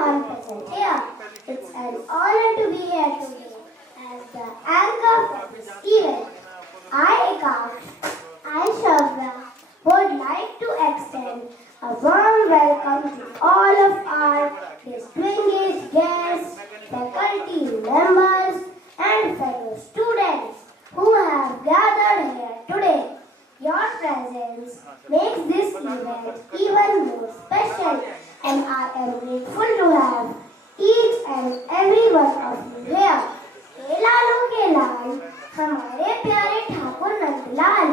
everyone present here. It's an honor to be here today as the anchor for this event. I, Akash and Shavya, would like to extend a warm welcome to all of our distinguished guests, faculty members, and fellow students who have gathered here today. Your presence makes this event even more special, and I am grateful to have each and every one of you here. हे लालों के लाल, हमारे प्यारे ठाकुर नंदलाल,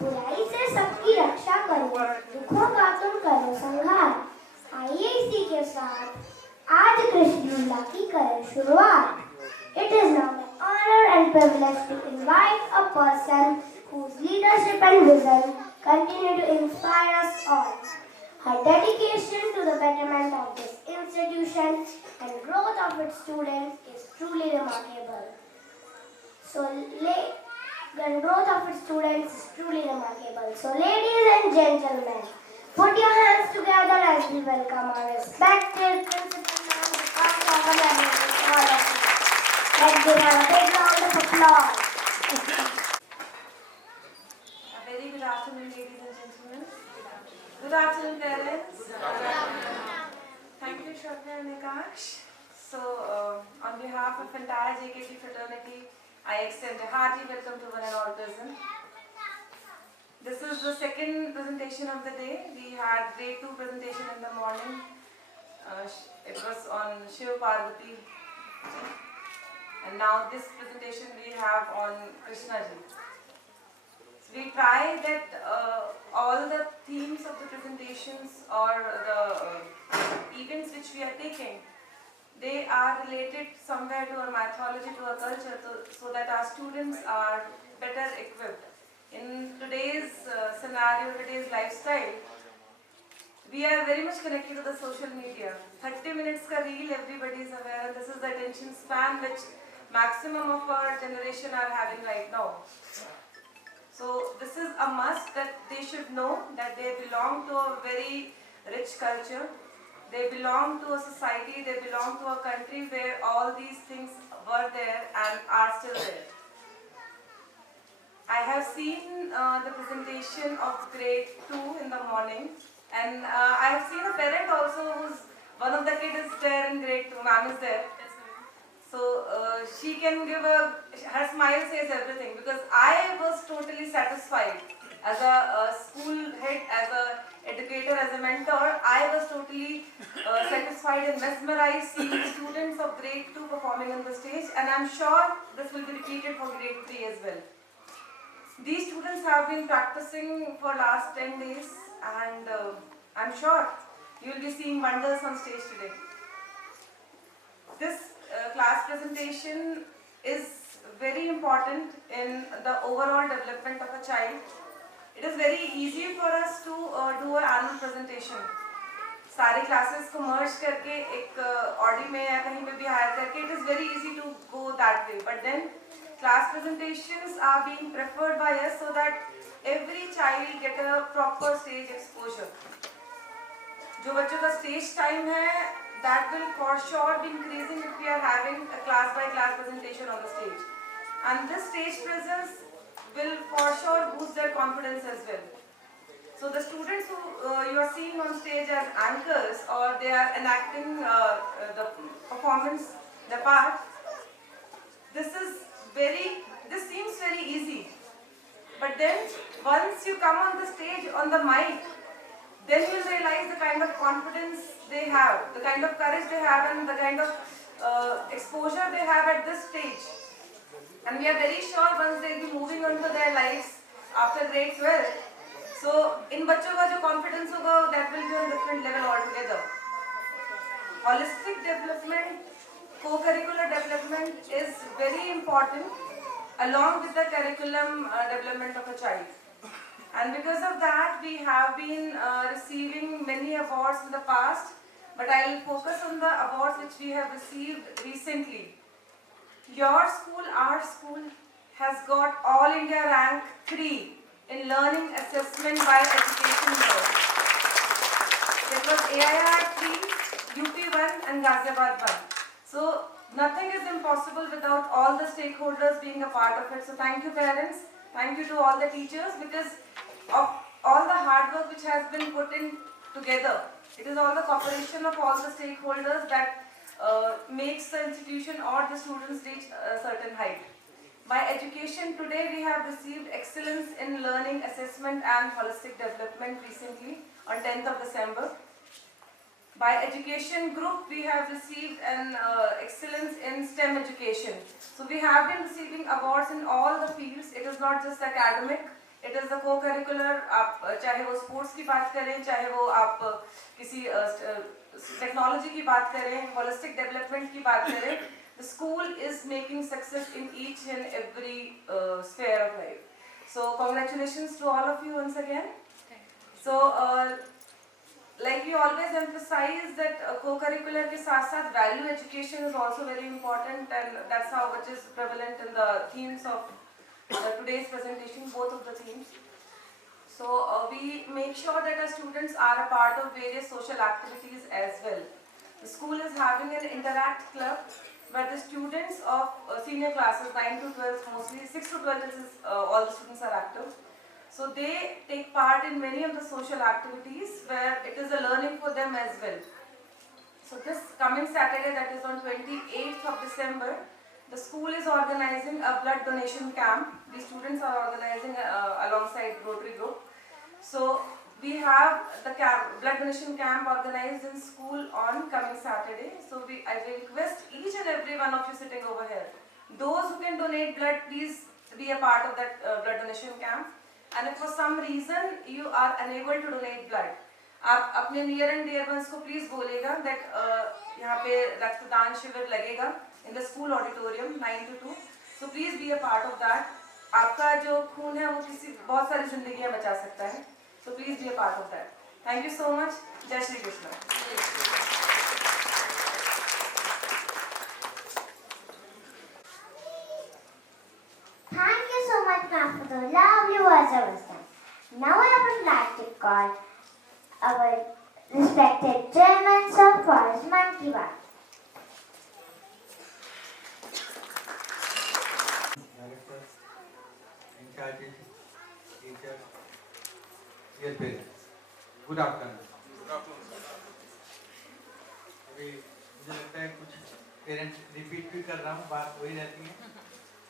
बुराई से सबकी रक्षा करो, दुखों का तुम करो संहार। आइए इसी के साथ आज कृष्ण लीला की करें शुरुआत। It is now my honor and privilege to invite a person whose leadership and vision continue to inspire us all. Her dedication to the betterment of this institution and growth of its students is truly remarkable. The growth of its students is truly remarkable. So, ladies and gentlemen, put your hands together as we welcome our respected principal ma'am, the part of our learning, all of you. Let's give her a big round of applause. A very good afternoon, ladies and gentlemen. Good afternoon, parents. Thank you, Shraddha and Akash. So, on behalf of entire JKT fraternity, I extend a hearty welcome to one and all present. This is the second presentation of the day. We had grade 2 presentation in the morning. It was on Shiv Parvati. And now this presentation we have on Krishna Ji. So we try that all the themes of the presentations or the events which we are taking, they are related somewhere to our mythology, to our culture, so that our students are better equipped. In today's scenario, today's lifestyle, we are very much connected to the social media. 30 minutes ka reel, everybody is aware, and this is the attention span which maximum of our generation are having right now. So this is a must that they should know that they belong to a very rich culture. They belong to a society, they belong to a country where all these things were there and are still there. I have seen the presentation of grade 2 in the morning, and I have seen a parent also who's one of the kids is there in grade 2, ma'am is there. So she can give her smile says everything, because I was totally satisfied as a school head, as a educator, as a mentor. I was totally satisfied and mesmerized seeing students of grade 2 performing on the stage, and I'm sure this will be repeated for grade 3 as well. These students have been practicing for last 10 days, and I'm sure you will be seeing wonders on stage today. This class presentation is very important in the overall development of a child. It is very easy for us to do an annual presentation. सारे classes को merge करके एक Audi में या कहीं पे भी hire करके, it is very easy to go that way. But then class presentations are being preferred by us so that every child get a proper stage exposure. जो बच्चों का stage time है, that will for sure be increasing if we are having a class by class presentation on the stage. And this stage presence will for sure boost their confidence as well. So the students who you are seeing on stage as anchors, or they are enacting the performance, the part, this seems very easy. But then once you come on the stage, on the mic, then you will realize the kind of confidence they have, the kind of courage they have, and the kind of exposure they have at this stage. And we are very sure once they will be moving on to their lives after grade 12, so in बच्चों का जो confidence होगा, that will be on a different level altogether. Holistic development, co-curricular development is very important along with the curriculum development of a child. And because of that, we have been receiving many awards in the past, but I will focus on the awards which we have received recently. Your school, our school, has got All India Rank 3 in Learning Assessment by Education Board. It was AIR 3, UP 1 and in Ghaziabad one. So nothing is impossible without all the stakeholders being a part of it. So thank you parents, thank you to all the teachers, because of all the hard work which has been put in together. It is all the cooperation of all the stakeholders that makes the institution or the students reach a certain height. By education, today we have received excellence in learning, assessment and holistic development recently on 10th of December. By education group, we have received an excellence in STEM education. So we have been receiving awards in all the fields. It is not just academic. It is the co-curricular. आप चाहे वो sports की बात करें, चाहे वो आप किसी technology की बात करें, holistic development की बात करें, the school is making success in each and every sphere of life. So congratulations to all of you once again. So like we always emphasize that co-curricular के साथ-साथ value education is also very important, and that's how it is prevalent in the themes of today's presentation, both of the themes. So we make sure that our students are a part of various social activities as well. The school is having an interact club where the students of senior classes 9 to 12, mostly 6 to 12 is all the students are active. So they take part in many of the social activities where it is a learning for them as well. So this coming Saturday, that is on 28th of December, the school is organizing a blood donation camp. The students are organizing alongside Rotary Group. So we have the blood donation camp organized in school on coming Saturday. So I will request each and every one of you sitting over here, those who can donate blood, please be a part of that blood donation camp. And if for some reason you are unable to donate blood, आप अपने near and dear ones को please बोलेगा that यहाँ पे रक्तदान शिविर लगेगा in the school auditorium 9 to 2. So please be a part of that. आपका जो खून है वो किसी बहुत सारी जिंदगियाँ बचा सकता है. So please be a part of that. Thank you so much. Jai Shri Krishna. Thank you so much, ma'am, for the lovely words of wisdom. Now I would like to call our respected chairman, Sir, for his Man Ki Baat. Directors, in charges, teachers, dear parents, good afternoon. अभी मुझे लगता है कुछ parents repeat भी कर रहा हूँ, बात वही रहती है,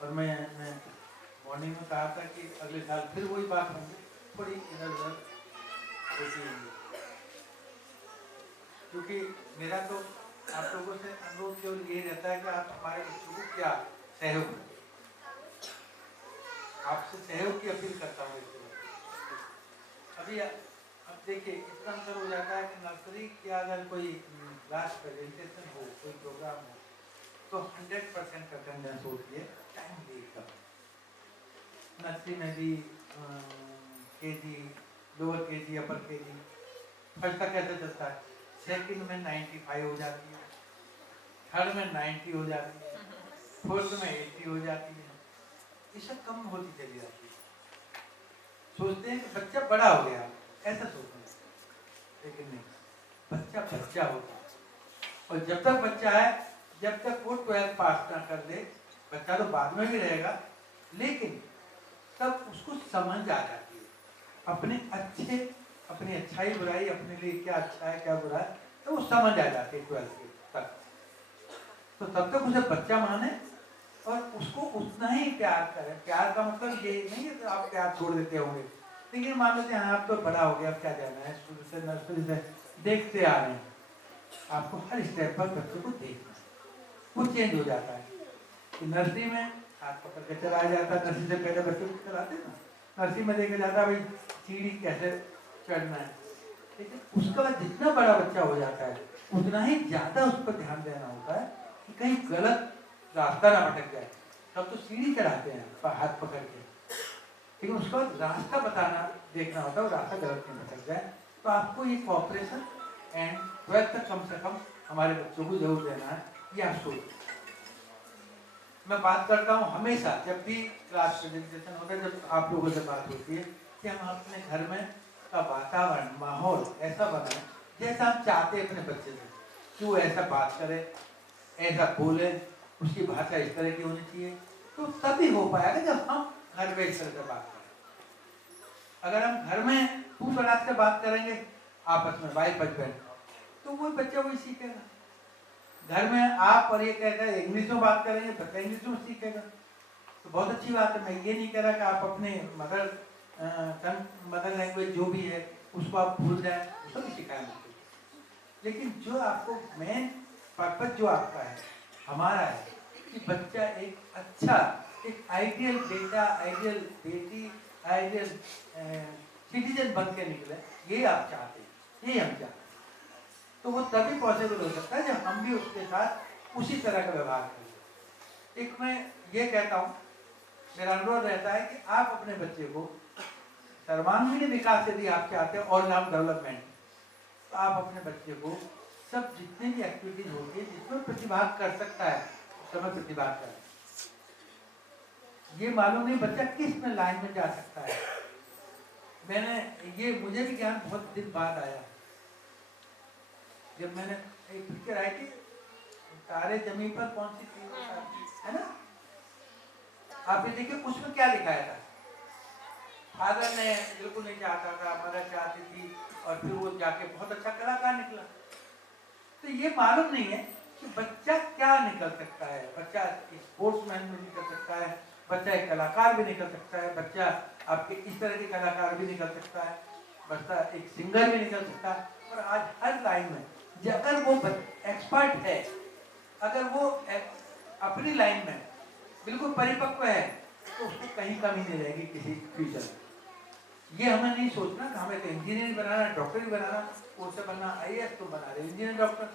और मैं मॉर्निंग में कहा था कि अगले साल फिर वही बात होंगी, थोड़ी इधर उधर होती होंगी, क्योंकि मेरा तो आप लोगों से अनुरोध केवल ये रहता है कि आप हमारे बच्चों को क्या सहयोग करें, आपसे सहयोग की अपील करता हूँ। अभी अब देखिए इतना अंतर हो जाता है कि नर्सरी की अगर कोई क्लास प्रेजेंटेशन हो, कोई प्रोग्राम हो, तो 100% अटेंडेंस होती है टाइम देकर। नर्सरी में भी केजी, लोअर केजी, अपर केजी, फर्स्ट तक कैसे चलता है, सेकंड में 95 हो जाती है, थर्ड में 90 हो जाती है, फोर्थ में 80 हो जाती है, ये सब कम होती चली जाती है। सोचते हैं कि बच्चा बड़ा हो गया, ऐसा सोचते हैं, लेकिन नहीं, बच्चा बच्चा होता है, और जब तक बच्चा है, जब तक वो 12th पास ना कर ले, बच्चा तो बाद में भी रहेगा, लेकिन तब उसको समझ आ जाती है अपनी अच्छाई बुराई, अपने लिए क्या अच्छा है क्या बुरा है, तो वो समझ आ जाती है 12th तक। तो तब तक उसे बच्चा माने और उसको उतना ही प्यार करें। प्यार का मतलब ये नहीं है कि आप प्यार छोड़ देते होंगे, लेकिन मान लेते हैं आप तो बड़ा हो गया, अब क्या जाना है, स्कूल से नर्सरी से देखते आ रहे हैं, आपको हर स्टेप पर बच्चों को देखना है, वो चेंज हो जाता है। कि नर्सरी में हाथ पकड़ के चलाया जाता है, नर्सरी से पहले बच्चों को चलाते ना, नर्सरी में देखा जाता है भाई सीढ़ी कैसे चढ़ना है, लेकिन उसका बाद जितना बड़ा बच्चा हो जाता है उतना ही ज़्यादा उस पर ध्यान देना होता है कि कहीं गलत रास्ता ना भटक जाए। तब तो सीढ़ी चढ़ाते हैं हाथ पकड़ के, लेकिन उसका रास्ता बताना देखना होता है, वो रास्ता गलत नहीं भटक जाए। तो आपको ये कॉपरेशन एंड 12th तक कम से कम हमारे बच्चों को जरूर देना है, ये आप सोच। मैं बात करता हूँ हमेशा जब भी क्लास प्रेजेंटेशन होता है, जब आप लोगों से बात होती है कि हम अपने घर में का वातावरण माहौल ऐसा बनाएं जैसा हम चाहते हैं अपने बच्चे से। कि वो ऐसा बात करे, ऐसा बोले, उसकी भाषा इस तरह की होनी चाहिए, तो तभी हो पाएगा जब हम घर में इस तरह से बात करें। अगर हम घर में तू तड़ाक से बात करेंगे आपस में वाइफ हस्बैंड, तो वो बच्चा वही सीखेगा। घर में आप और ये कहता है इंग्लिश में बात करेंगे, बच्चा इंग्लिश में सीखेगा। तो बहुत अच्छी बात है। मैं ये नहीं कह रहा कि आप अपने मदर लैंग्वेज जो भी है उसको आप भूल जाए, उसको भी सिखाएंगे, लेकिन जो आपको मेन पर्पज जो आपका है, हमारा है कि बच्चा एक अच्छा, एक आइडियल बेटा, आइडियल बेटी, आइडियल सिटीजन बन के निकले, ये आप चाहते हैं, ये हम चाहते हैं। तो वो तभी पॉसिबल हो सकता है जब हम भी उसके साथ उसी तरह का व्यवहार करें। एक मैं ये कहता हूँ, मेरा अनुरोध रहता है कि आप अपने बच्चे को सर्वांगीण विकास यदि आप चाहते हैं, ऑल राउंड डेवलपमेंट, तो आप अपने बच्चे को सब जितने भी एक्टिविटीज होती है जिसमें प्रतिभाग कर सकता है उस समय प्रतिभाग करें। ये मालूम नहीं बच्चा किस में लाइन में जा सकता है। मैंने ये, मुझे भी ज्ञान बहुत दिन बाद आया जब मैंने एक पिक्चर आई थी तारे जमीन पर, कौन सी थी है ना, आप ये देखिए उसमें क्या दिखाया था। फादर ने बिल्कुल नहीं चाहता था, मदर चाहती थी, और फिर वो जाके बहुत अच्छा कलाकार निकला। तो ये मालूम नहीं है कि बच्चा क्या निकल सकता है। बच्चा स्पोर्ट्समैन भी निकल सकता है, बच्चा एक कलाकार भी निकल सकता है, बच्चा आपके इस तरह के कलाकार भी निकल सकता है, बच्चा एक सिंगर भी निकल सकता है। और आज हर लाइन में अगर वो एक्सपर्ट है, अगर वो अपनी लाइन में बिल्कुल परिपक्व है, तो उसको कहीं कमी नहीं रहेगी किसी फ्यूचर में। ये हमें नहीं सोचना कि हमें तो इंजीनियर बनाना, डॉक्टर ही बनाना, कोर्स बनना, IAS तो बना रहे इंजीनियर डॉक्टर,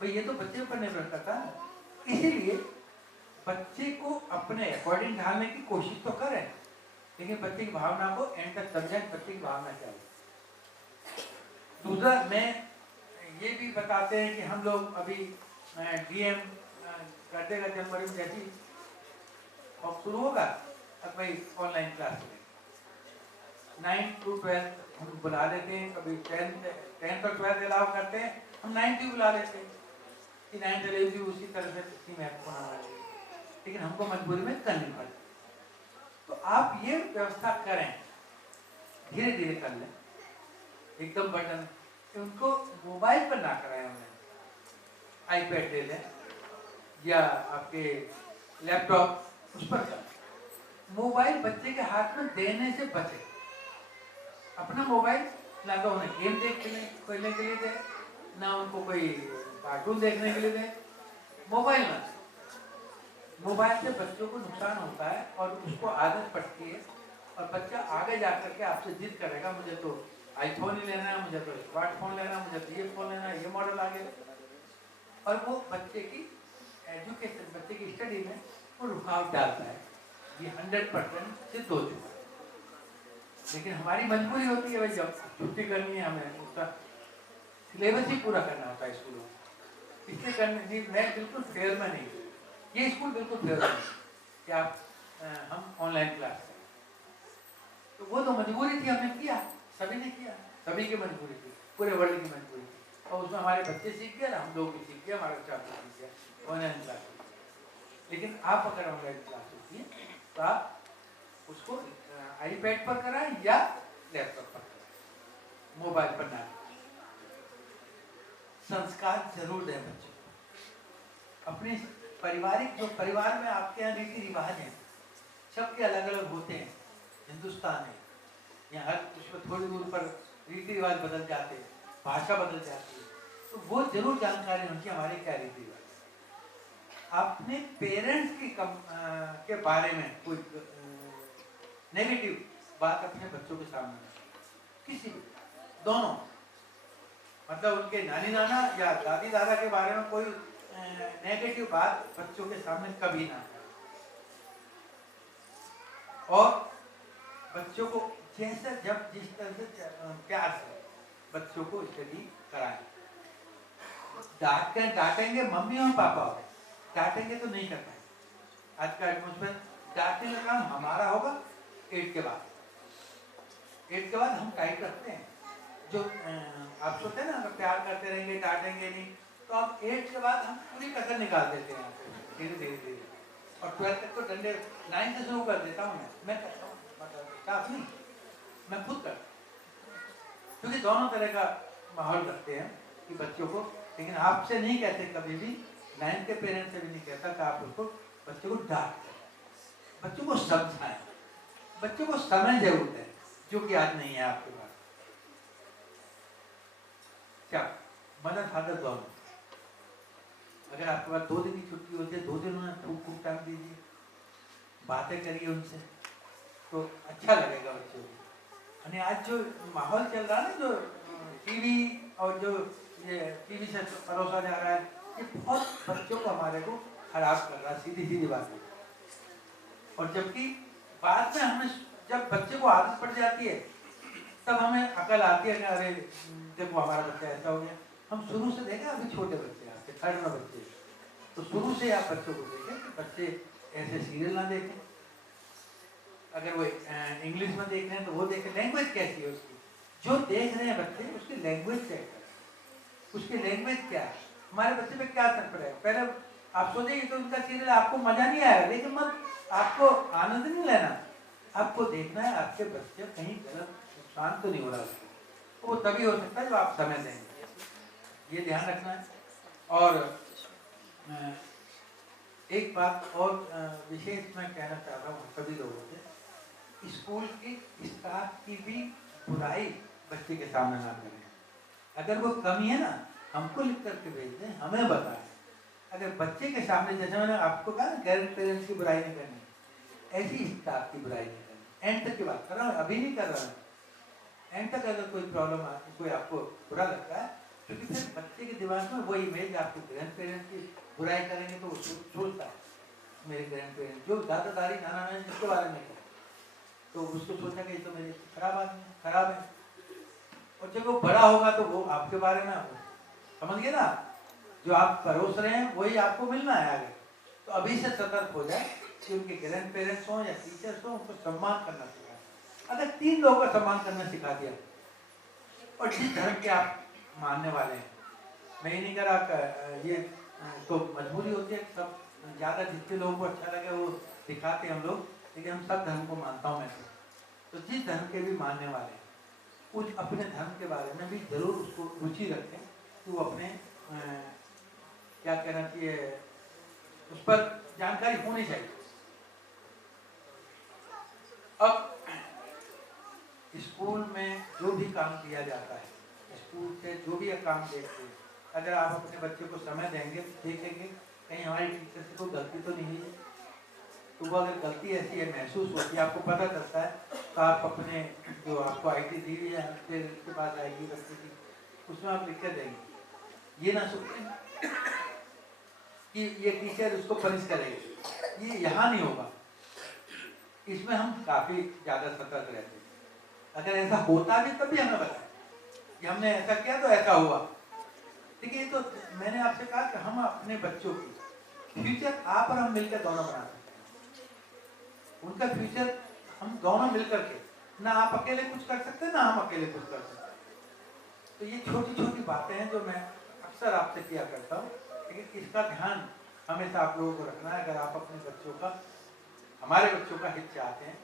भाई ये तो बच्चे पर निर्भर करता है। इसीलिए बच्चे को अपने अकॉर्डिंग ढालने की कोशिश तो करें, लेकिन बच्चे की भावना को एंड तक समझें, बच्चे की भावना क्या है। दूसरा मैं ये भी बताते हैं कि हम लोग अभी DM करते का जनवरी में जैसी और शुरू होगा, अब भाई ऑनलाइन क्लास में 9 to 12 हम बुला लेते हैं, कभी 10 और 12 अलाउ करते हैं, हम 9 भी बुला लेते हैं कि 9 भी उसी तरह से इसी महत्वपूर्ण हमारे, लेकिन हमको मजबूरी में करनी पड़ती। तो आप ये व्यवस्था करें, धीरे धीरे कर लें, एकदम बटन उनको मोबाइल पर ना कराएं, हमने iPad ले लें या आपके लैपटॉप उस पर करें। मोबाइल बच्चे के हाथ में देने से बचे। अपना मोबाइल ना तो उन्हें गेम खेलने के लिए दे, ना उनको कोई कार्टून देखने के लिए दे। मोबाइल ना, मोबाइल से बच्चों को नुकसान होता है और उसको आदत पड़ती है, और बच्चा आगे जाकर के आपसे जिद करेगा, मुझे तो आईफोन ही लेना है, मुझे तो स्मार्टफोन लेना है, मुझे तो ये फोन लेना है, ये मॉडल आ गया, और वो बच्चे की एजुकेशन, बच्चे की स्टडी में वो रुकावट डालता है। ये 100% सिद्ध हो चुका है। लेकिन हमारी मजबूरी होती है भाई, जब छुट्टी करनी है हमें उसका सिलेबस ही पूरा करना होता है स्कूलों में, इसलिए करने मैं बिल्कुल फेयर में नहीं, ये स्कूल बिल्कुल फेयर नहीं कि आप हम ऑनलाइन क्लास करें। तो वो तो मजबूरी थी, हमने किया, सभी ने किया, सभी की मजबूरी थी, पूरे वर्ल्ड की मजबूरी थी, और उसमें हमारे बच्चे सीख गए, हम लोग भी सीख गए, हमारे छात्र सीख गया ऑनलाइन क्लास। लेकिन आप अगर ऑनलाइन क्लास होती है तो आप उसको iPad पर कराएं या लैपटॉप पर कराएं, मोबाइल पर ना। संस्कार जरूर दें बच्चों को। अपने पारिवारिक, जो परिवार में आपके यहाँ रीति रिवाज हैं, सबके अलग अलग होते हैं, हिंदुस्तान है, यहाँ हर उसमें थोड़ी दूर पर रीति रिवाज बदल जाते हैं, भाषा बदल जाती है, तो वो जरूर जानकारी होनी चाहिए हमारे क्या रीति रिवाज। अपने पेरेंट्स की के बारे में कोई नेगेटिव बात अपने बच्चों के सामने, किसी दोनों, मतलब उनके नानी नाना या दादी दादा के बारे में कोई नेगेटिव बात बच्चों के सामने कभी ना करें। और बच्चों को जैसे जब जिस तरह से प्यार से बच्चों को स्टडी कराएं। डांटेंगे मम्मी और पापा, डांटेंगे तो नहीं करना है। आज का एटमॉस्फेयर, डांटने का काम हमारा होगा 8 के बाद। 8 के बाद हम टाइट रखते हैं, जो आप सोचते हैं ना, अगर प्यार करते रहेंगे डांटेंगे नहीं, तो आप 8 के बाद हम पूरी कसर निकाल देते हैं धीरे धीरे धीरे। और 12 तक तो डंडे 9 से शुरू कर देता हूँ मैं करता हूँ, मतलब स्टाफ नहीं, मैं खुद करता हूँ। क्योंकि दोनों तरह का माहौल रखते हैं कि बच्चों को, लेकिन आपसे नहीं कहते कभी भी, 9 के पेरेंट्स से भी नहीं कहता कि आप उसको बच्चों को डांट दें, बच्चों को समझाएं, बच्चों को समय जरूर दें, जो कि आज नहीं है आपके पास। क्या मदर फादर दोनों, अगर आपके पास 2 दिन की छुट्टी होती है, 2 दिन उन्हें खूब टाइम दीजिए, बातें करिए उनसे, तो अच्छा लगेगा बच्चों को। यानी आज जो माहौल चल रहा है ना, जो टीवी और जो ये टीवी से परोसा जा रहा है, ये बहुत बच्चों को हमारे को खराब कर रहा है, सीधी सीधी बात है। और जबकि बाद में हमें जब बच्चे को आदत पड़ जाती है, तब हमें अकल आती है कि अरे देखो हमारा बच्चा ऐसा हो गया। हम शुरू से देखें, अभी छोटे बच्चे आपके 3rd में बच्चे, तो शुरू से आप बच्चों को देखें कि बच्चे ऐसे सीरियल ना देखें, अगर वो इंग्लिश में देख रहे हैं तो वो देखें, लैंग्वेज कैसी है उसकी, जो देख रहे हैं बच्चे उसकी लैंग्वेज चेक करें, उसकी लैंग्वेज क्या है, हमारे बच्चे पे क्या असर पड़ेगा। पहले आप सोचेंगे तो उनका सीरियल आपको मजा नहीं आएगा, लेकिन मत आपको आनंद नहीं लेना, आपको देखना है आपके बच्चे कहीं गलत नुकसान तो नहीं हो रहा उसको, वो तभी हो सकता है जो आप समय देंगे, ये ध्यान रखना है। और एक बात और विशेष मैं कहना चाहता हूँ सभी लोगों से, स्कूल की स्टाफ की भी बुराई बच्चे के सामने ना करें। अगर वो कमी है ना, हमको लिख करके भेज दें, हमें बताएं। अगर बच्चे के सामने, जैसे मैंने आपको कहा ना, पेरेंट्स की बुराई नहीं करनी, ऐसी स्टाफ की बुराई नहीं करनी। एंड तक की बात कर रहा हूँ, अभी नहीं कर रहा हूँ। एंड तक अगर कोई प्रॉब्लम आती, कोई आपको बुरा लगता है, क्योंकि फिर बच्चे के दिमाग में वो इमेज, आपके ग्रैंड पेरेंट्स की बुराई करेंगे तो वो सोचता है मेरे ग्रैंड पेरेंट्स, जो दादा दादी नाना नानी जिसके बारे में, तो उसको सोचा कि ये तो मेरे खराब आदमी है, खराब है। और जब वो बड़ा होगा तो वो आपके बारे में समझ गए ना, जो आप परोस रहे हैं वही आपको मिलना है आगे। तो अभी से सतर्क हो जाए कि उनके ग्रैंड पेरेंट्स हों या टीचर्स हों, उनको सम्मान करना सिखाए। अगर 3 लोगों का सम्मान करना सिखा दिया, और जिस धर्म के आप मानने वाले हैं, मैं ये नहीं कह रहा, ये तो मजबूरी होती है, सब ज़्यादा जितने लोगों को अच्छा लगे वो दिखाते हैं हम लोग, लेकिन हम सब धर्म को मानता हूँ मैं तो जिस धर्म के भी मानने वाले हैं, कुछ अपने धर्म के बारे में भी जरूर उसको रुचि रखें कि वो अपने क्या कहना चाहिए, उस पर जानकारी होनी चाहिए। अब स्कूल में जो भी काम किया जाता है, स्कूल से जो भी काम देखते हैं, अगर आप अपने बच्चे को समय देंगे, देखेंगे कहीं हमारी टीचर से कोई गलती तो नहीं है, तो वो अगर गलती ऐसी है महसूस होती है, आपको पता चलता है, तो आप अपने जो आपको IT दी हुई है के पास आएगी बच्चे की, उसमें आप लिख कर देंगे। ये ना सोचें कि ये टीचर उसको पनिश करेगी, ये यहाँ नहीं होगा। इसमें हम काफ़ी ज़्यादा सतर्क रहते हैं। अगर ऐसा होता भी तब भी हमें बताएं कि हमने ऐसा किया तो ऐसा हुआ। देखिए, तो मैंने आपसे कहा कि हम अपने बच्चों की फ्यूचर आप और हम मिलकर दोनों बना सकते हैं। उनका फ्यूचर हम दोनों मिलकर के, ना आप अकेले कुछ कर सकते हैं ना हम अकेले कुछ कर सकते हैं। तो ये छोटी छोटी बातें हैं जो मैं अक्सर आपसे किया करता हूँ, लेकिन इसका ध्यान हमेशा आप लोगों को रखना है। अगर आप अपने बच्चों का, हमारे बच्चों का हित चाहते हैं,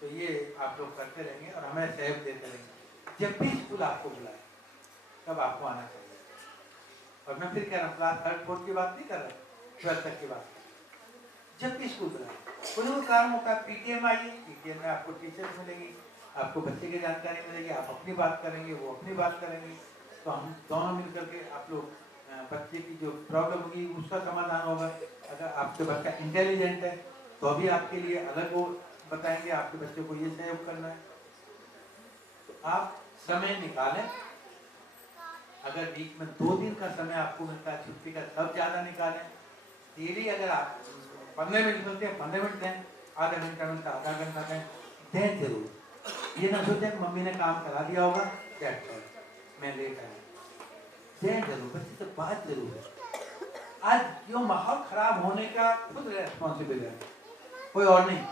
तो ये आप लोग करते रहेंगे और हमें सहयोग देते रहेंगे। जब भी स्कूल आपको बुलाए तब आपको आना चाहिए। और मैं फिर कह रहा हूँ, क्लास 3rd 4th की बात नहीं कर रहा, 12th तक की बात। जब भी स्कूल बुलाए, कोई काम होता है, PTM आइए, PTM में आपको टीचर्स मिलेंगी, आपको बच्चे की जानकारी मिलेगी, आप अपनी बात करेंगे, वो अपनी बात करेंगे, तो हम दोनों मिल करके आप लोग बच्चे की जो प्रॉब्लम होगी उसका समाधान होगा। अगर आपके बच्चा इंटेलिजेंट है तो अभी आपके लिए अलग वो बताएंगे, आपके बच्चे को ये सहयोग करना है। तो आप समय निकालें, अगर वीक में 2 दिन का समय आपको मिलता है छुट्टी का, तब ज़्यादा निकालें। डेली अगर आप 15 मिनट मिलते हैं, 15 मिनट दें, आधा घंटा मिलता है, आधा घंटा दें जरूर। ये ना सोचें मम्मी ने काम करा दिया होगा, मैं लेट आया, दें जरूर, बच्चे से बात जरूर है। आज जो माहौल खराब होने का खुद रेस्पॉन्सिबल है, कोई और नहीं।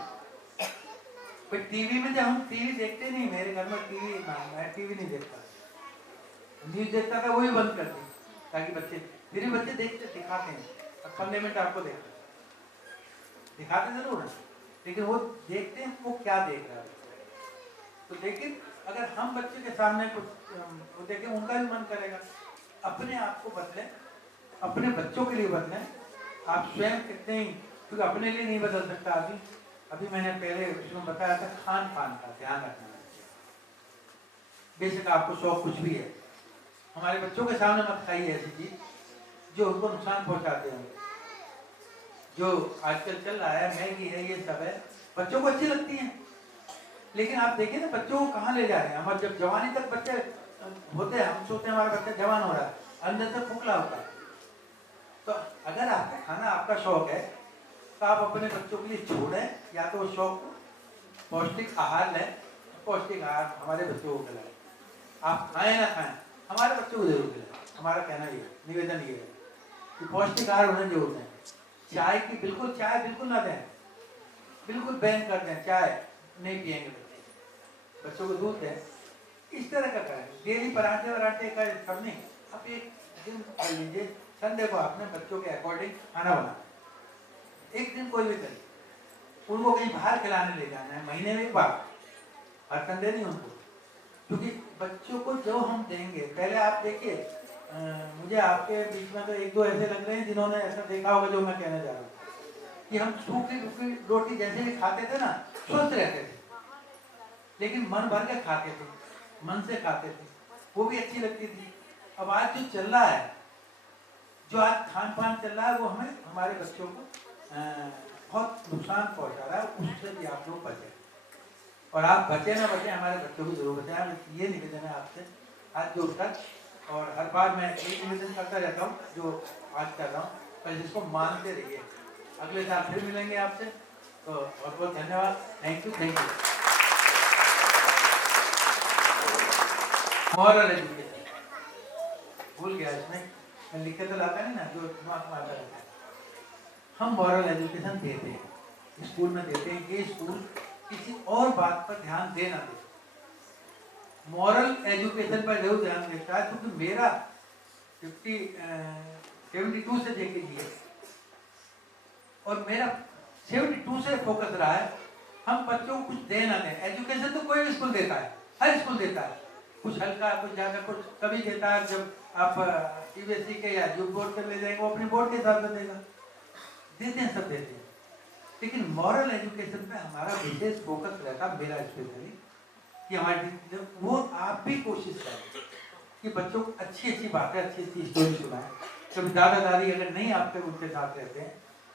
कोई टीवी में, जब हम टीवी देखते नहीं, मेरे घर में टीवी, मैं टीवी नहीं देखता, न्यूज देखता था वो भी बंद कर दी ताकि बच्चे, फिर भी बच्चे देखते दिखाते हैं। अब 15 मिनट आपको दिखाते जरूर है, लेकिन वो देखते हैं वो क्या देख रहा है। तो लेकिन अगर हम बच्चे के सामने कुछ वो देखें, उनका भी मन करेगा। अपने आप को बदलें, अपने बच्चों के लिए बदलें। आप स्वयं कितने ही, क्योंकि अपने लिए नहीं बदल सकता आदमी। अभी मैंने पहले उसमें बताया था खान पान का ध्यान रखना। बेशक आपको शौक कुछ भी है, हमारे बच्चों के सामने मत खाइए ऐसी चीज जो उनको नुकसान पहुंचाते हैं। जो आजकल चल रहा है मैगी है, ये सब है, बच्चों को अच्छी लगती है, लेकिन आप देखिए ना बच्चों को कहाँ ले जा रहे हैं। हमारे जब जवानी तक बच्चे होते हैं, हम सोचते हैं हमारा बच्चा जवान हो रहा है, अंदर से खोखला होता है। तो अगर आपका खाना आपका शौक है तो आप अपने बच्चों के लिए छोड़ें, या तो वो शौक पौष्टिक आहार लें। पौष्टिक आहार हमारे बच्चों को खिलाएं, आप खाएं ना खाएं, हमारे बच्चों को जरूर खिलाएं। हमारा कहना ये निवेदन ये है कि पौष्टिक आहार होने जरूर दें। चाय बिल्कुल ना दें, बिल्कुल बैन कर दें, चाय नहीं पिएंगे बच्चे। बच्चों को दूध दें, इस तरह का करें। डेली पराठे का सब नहीं, आप एक दिन कर लीजिए, संडे को आपने बच्चों के अकॉर्डिंग खाना बनाना, एक दिन कोई भी करिए। उनको कहीं बाहर खिलाने ले जाना है, महीने में एक बार, हर संडे नहीं उनको। क्योंकि बच्चों को जो हम देंगे, पहले आप देखिए, मुझे आपके बीच में तो एक दो ऐसे लग रहे हैं जिन्होंने ऐसा देखा होगा जो मैं कहने जा रहा हूँ, कि हम सूखी रूखी रोटी जैसे भी खाते थे ना, स्वस्थ रहते थे, लेकिन मन भर के खाते थे, मन से खाते थे, वो भी अच्छी लगती थी। अब आज जो चल रहा है, जो आज खान पान चल रहा है, वो हमें हमारे बच्चों को बहुत नुकसान पहुंचा रहा है। उससे भी आप लोग बचें, और आप बचे ना बचे, हमारे बच्चों को जरूर बचाएं। ये निवेदन है आपसे हाथ जोड़कर, और हर बार मैं एक निवेदन करता रहता हूँ जो आज कर रहा हूँ, पर इसको मानते रहिए। अगले साल फिर मिलेंगे आपसे, तो बहुत बहुत धन्यवाद। Thank you. मॉरल एजुकेशन भूल गया, इसमें मैं लिख के तो लाता नहीं ना, जो दिमाग में आता रहता है। हम मॉरल एजुकेशन देते हैं, स्कूल में देते हैं। ये स्कूल किसी और बात पर ध्यान दे ना दे, मॉरल एजुकेशन पर जरूर ध्यान देता है। क्योंकि मेरा 72 से देखे दिए, और मेरा 72 से फोकस रहा है हम बच्चों को कुछ दे ना दें। एजुकेशन तो कोई भी स्कूल देता है, हर स्कूल देता है, कुछ हल्का कुछ ज़्यादा, कुछ कभी देता है। जब आप सीबीएसई के या जो बोर्ड के ले जाएंगे, वो अपने बोर्ड के हिसाब से देगा, देते हैं, सब देते हैं। लेकिन मॉरल एजुकेशन पे हमारा विशेष फोकस रहता, मेरा स्पेशली, कि हमारी वो आप भी कोशिश करें कि बच्चों को अच्छी अच्छी बातें, अच्छी अच्छी स्टोरी सुनाएं। कभी दादा दादी अगर नहीं आपके उनके साथ रहते हैं,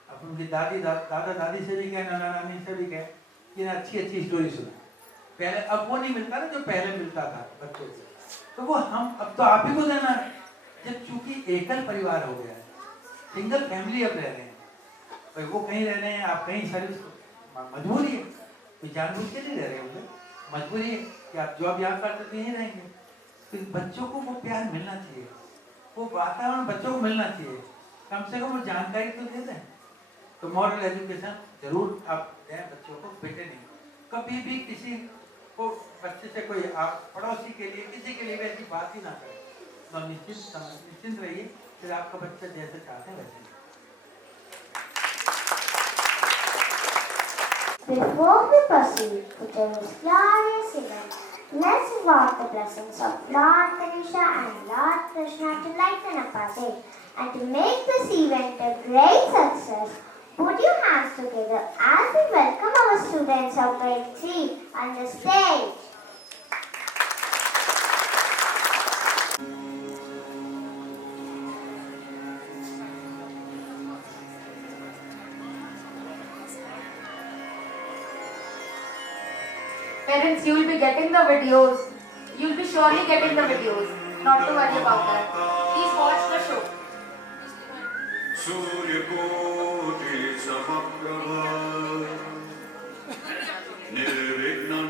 अब उनकी दादा दादी से भी कहें, नाना नानी से भी कहें कि ना अच्छी अच्छी स्टोरी सुनाएं। पहले अब वो नहीं मिलता ना जो पहले मिलता था बच्चों को, तो वो हम अब तो आप ही को देना है। जब चूंकि एकल परिवार हो गया है, सिंगल फैमिली अब रह रहे हैं, भाई वो कहीं रह रहे हैं, आप कहीं, सर्विस मजबूरी है, कोई जानबूझ के नहीं रह रहे होंगे, मजबूरी है कि आप जॉब यहाँ करते तो यहीं रहेंगे। तो बच्चों को वो प्यार मिलना चाहिए, वो वातावरण बच्चों को मिलना चाहिए, कम से कम वो जानकारी तो दे दें। तो मॉरल एजुकेशन जरूर आप दें बच्चों को, बेटे नहीं। कभी भी किसी को, बच्चे से कोई, आप पड़ोसी के लिए, किसी के लिए भी ऐसी बात ही ना करें। तो निश्चिंत रहिए, फिर आपका बच्चा जैसे चाहते हैं वैसे। Before we proceed to today's glorious event, let's invoke the blessings of Lord Ganesha and Lord Krishna to lighten up our day. And to make this event a great success, put your hands together as we welcome our students of grade 3 on the stage. Parents, you will be getting the videos. You will be surely getting the videos. Not to worry about that. Please watch the show. सूर्यकोटि समप्रभा निर्विघ्नं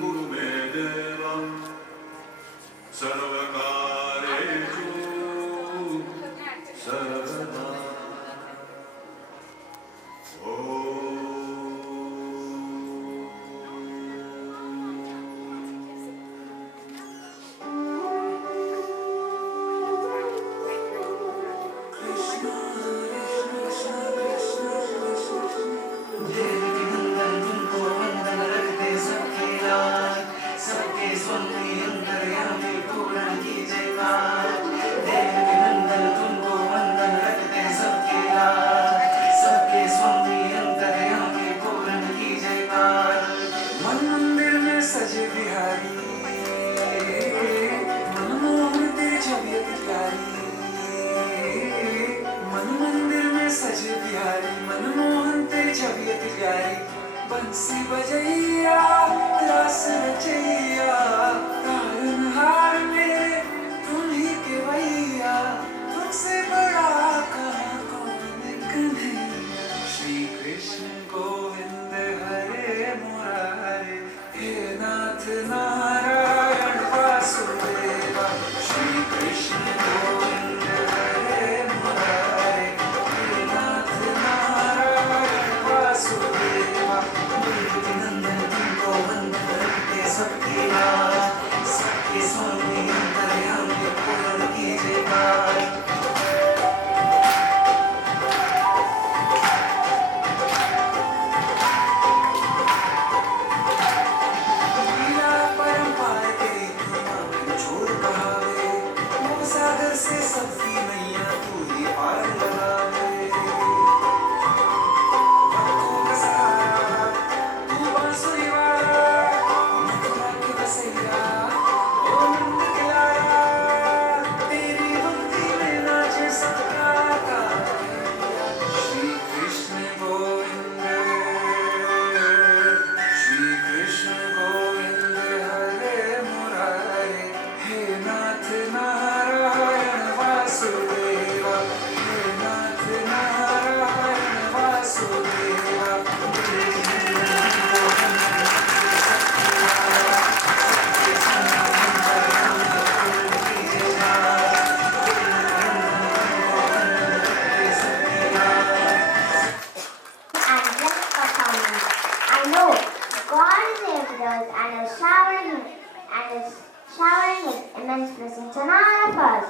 कुरु मे देव सर्वकार्येषु सर्वदा। नाथ नारायण वासुदेव, हे नाथ Narayan Vasudev. Angelic performance. I know God saved us and is showering His immense blessings on all of us.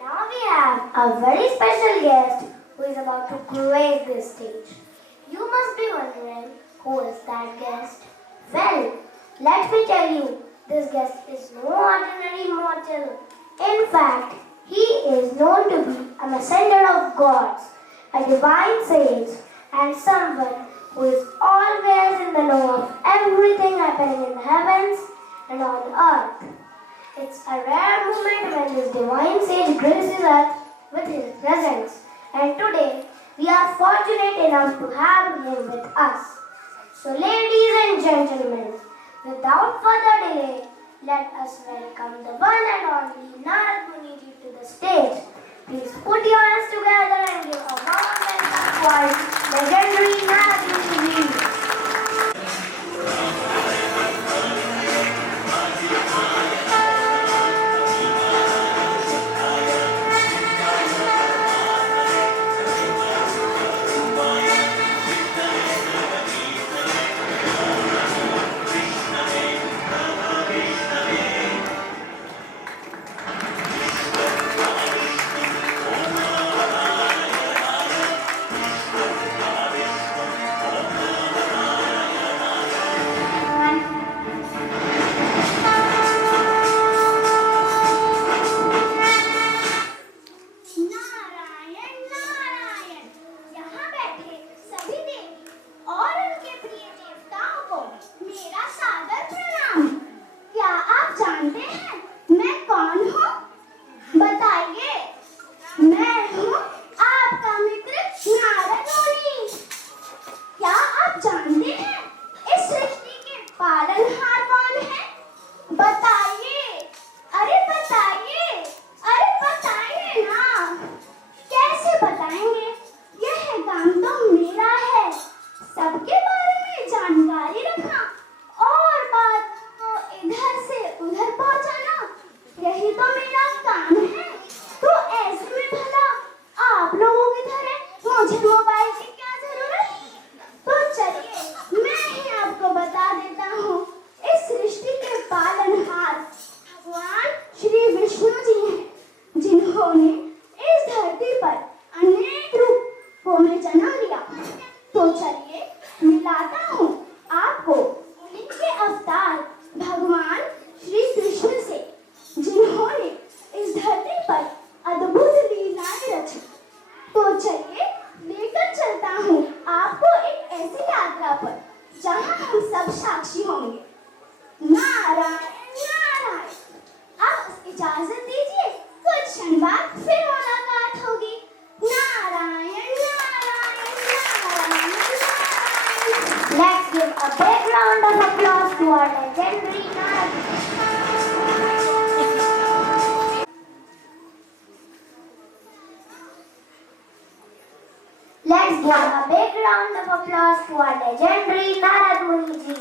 Now we have a very special guest who is about to grace this stage. You must be wondering, who is that guest? Well, let me tell you, this guest is no ordinary mortal. In fact, he is known to be a messenger of gods, a divine sage, and someone who is always in the know of everything happening in the heavens and on earth. It's a rare moment when this divine sage graces us with his presence, and today we are fortunate enough to have him with us. So, ladies and gentlemen, without further delay, let us welcome the one and only Narad Muniji to the stage. Please put your hands together and give a warm welcome to our legendary Narad Muniji. Narayan Narayan, यहाँ बैठे सभी देवी और उनके प्रिय देवताओं को मेरा सादर प्रणाम। क्या आप जानते हैं मैं कौन हूँ? बताइए। मैं हूँ आपका मित्र नारद मुनि। क्या आप जानते हैं इस सृष्टि के पालनहार कौन है? बताइए। अरे बताइए, अरे बताइए ना। कैसे बताएंगे? यह काम तो मेरा है। सबके बारे में जानकारी रखना और बात को इधर से उधर पहुंचाना, यही तो मेरा काम है। तो ऐसे में भला आप लोगों की तरह मुझे मोबाइल की क्या जरूरत? तो चलिए मैं ही आपको बता देता हूँ। इस सृष्टि के पालनहार भगवान श्री विष्णु जी हैं, जिन्होंने इस धरती पर अनेक रूपों में जन्म लिया। तो चलिए मिलाता हूँ आपको उन्हीं के अवतार भगवान श्री कृष्ण से, जिन्होंने इस धरती पर अद्भुत लीलाएं रची। तो चलिए लेकर चलता हूँ आपको एक ऐसी यात्रा पर जहाँ हम सब साक्षी होंगे। नारायण नारायण। अब इजाजत दीजिए, कुछ क्षण बाद फिर मुलाकात होगी। Narayan Narayan Narayan Narayan. Let's give a big round of applause to our legendary Narad. Let's give a big round of applause to our legendary Narad Muniji.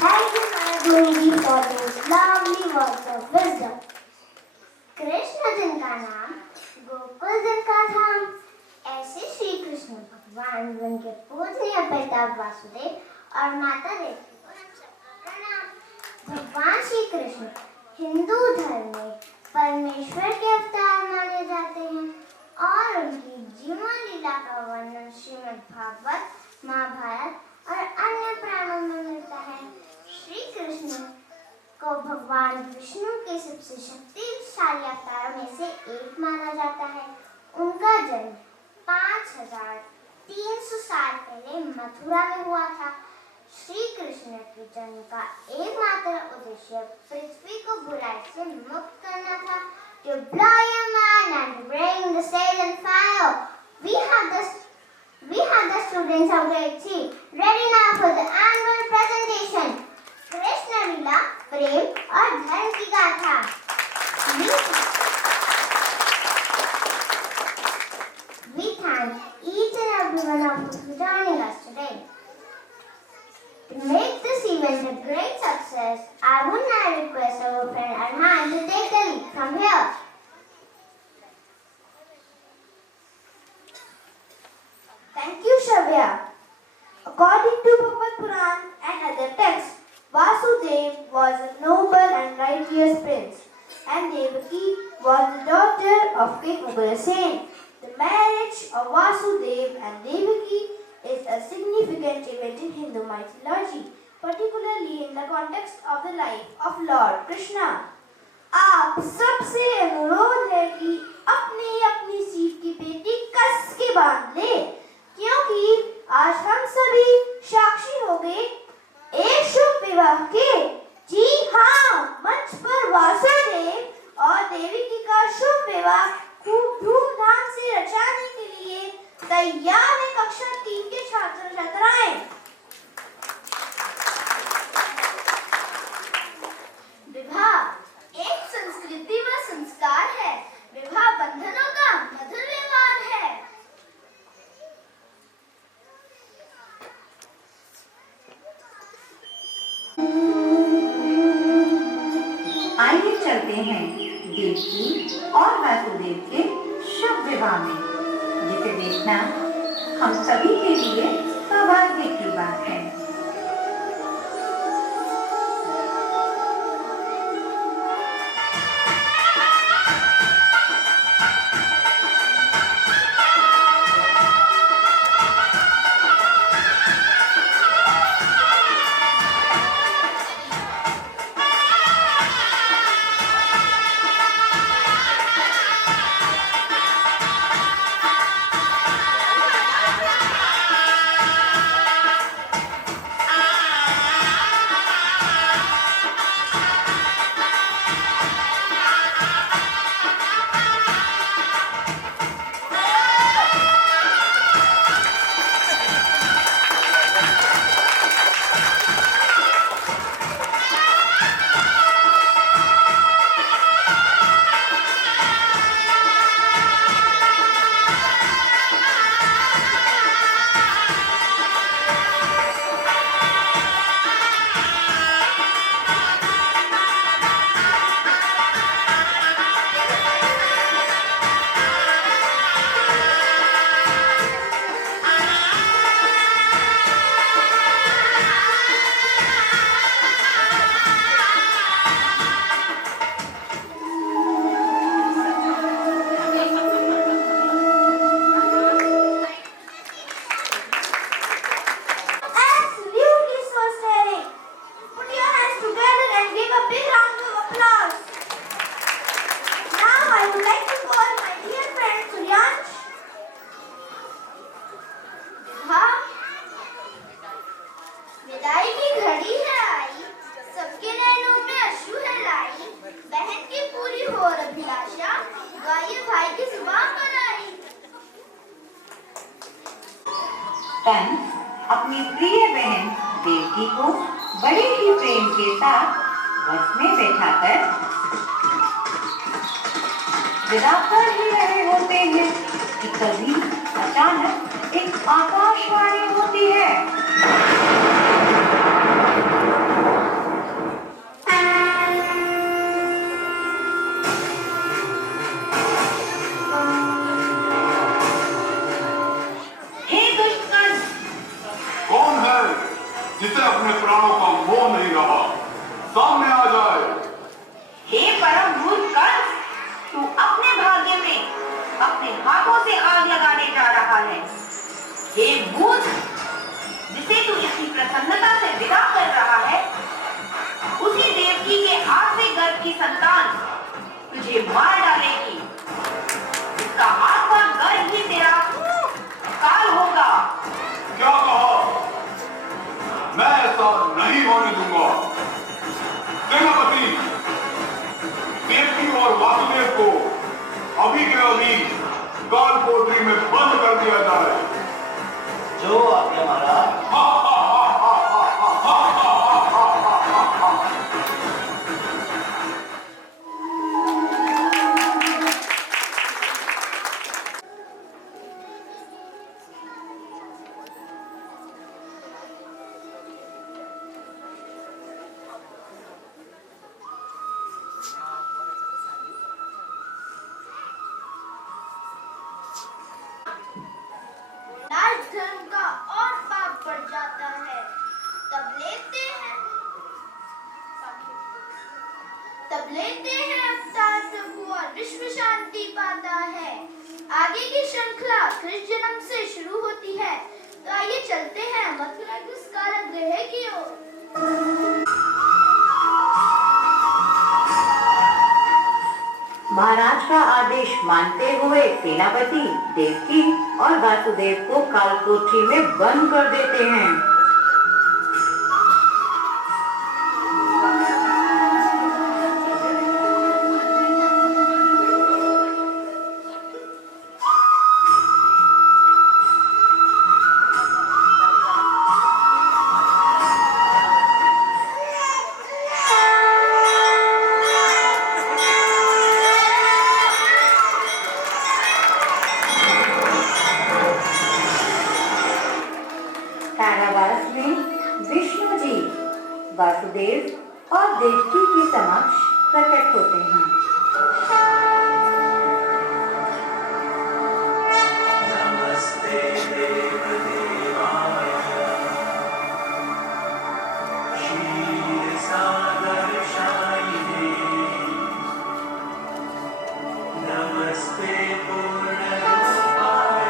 Thank you, Narad Muniji, for those lovely words of wisdom. Krishna जिनका नाम, गोकुल जिनका धाम, ऐसे श्री कृष्ण भगवान उनके पूजनीय पिता वासुदेव और माता देवकी को हम सबका प्रणाम। भगवान श्री कृष्ण हिंदू धर्म में परमेश्वर के अवतार माने जाते हैं और उनकी जीवन लीला का वर्णन श्रीमद् भागवत, महाभारत और अन्य पुराणों में मिलता है। श्री कृष्ण को भगवान विष्णु के सबसे शक्तिशाली अवतारों में से एक माना जाता है। उनका जन्म 5300 साल पहले मथुरा में हुआ था। श्री कृष्ण के जन्म का एकमात्र उद्देश्य पृथ्वी को बुराई से मुक्त करना था। To blow your mind and bring the sale and fire. We have the students of grade 3 ready now for the annual presentation. Great प्रेम और धर्म की गाथा। We thank each and every one of you for joining us today. To make this event a great success, I would now request our friend Arman to take the lead from here. Thank you, Shravya. According to Bhagavad Puran and other texts, Vasudev was a noble and righteous prince, and Devaki was the daughter of King Ugrasen. The marriage of Vasudev and Devaki is a significant event in Hindu mythology, particularly in the context of the life of Lord Krishna. आप सबसे अनुरोध है कि अपनी अपनी seat की पेटी कस के बांध ले, क्योंकि आज हम सभी साक्षी हो गए एक शुभ विवाह के। जी हाँ, मंच पर वासुदेव और देवकी का शुभ विवाह खूब धूमधाम से रचाने के लिए तैयार है कक्षा 3 के छात्र छात्राएं। विवाह एक संस्कृति व संस्कार है। विवाह बंधनों का मधुर व्यवहार है। आइए चलते हैं देवकी और वासुदेव के शुभ विवाह में, जिसे देखना हम सभी के लिए सौभाग्य की बात है। कंस अपनी प्रिय बहन देवकी को बड़े ही प्रेम के साथ बस में बैठाकर विदा कर ही रहे होते हैं कि कभी अचानक एक आकाशवाणी होती है। जिसे अपने प्राणों का मोह नहीं रहा, सामने आ जाए। हे परम मूर्ख कंस, तू अपने भाग्य में अपने हाथों से आग लगाने जा रहा है। हे मूर्ख, जिसे तू इतनी प्रसन्नता से विदा कर रहा है, उसी देवकी के आठवें गर्भ की संतान तुझे मार डालेगी। इसका आठवां गर्भ ही तेरा काल होगा। क्या कहा? मैं ऐसा नहीं होने दूंगा। सेनापति, देवकी और वासुदेव को अभी के अभी काल कोठरी में बंद कर दिया जाए। जो आज्ञा महाराज। तब लेते हैं अवतार प्रभु और विश्व शांति पाता है। आगे की श्रृंखला कृष्ण जन्म से शुरू होती है, तो आइए चलते हैं मथुरा के उस कारागृह की ओर। महाराज का आदेश मानते हुए सेनापति देवकी और वासुदेव को कालकोठरी में बंद कर देते हैं। कारावास में विष्णु जी वासुदेव और देवकी के समक्ष प्रकट होते हैं। नमस्ते देव देवाय क्षीर सागर शायिने नमस्ते पूर्ण रूपाय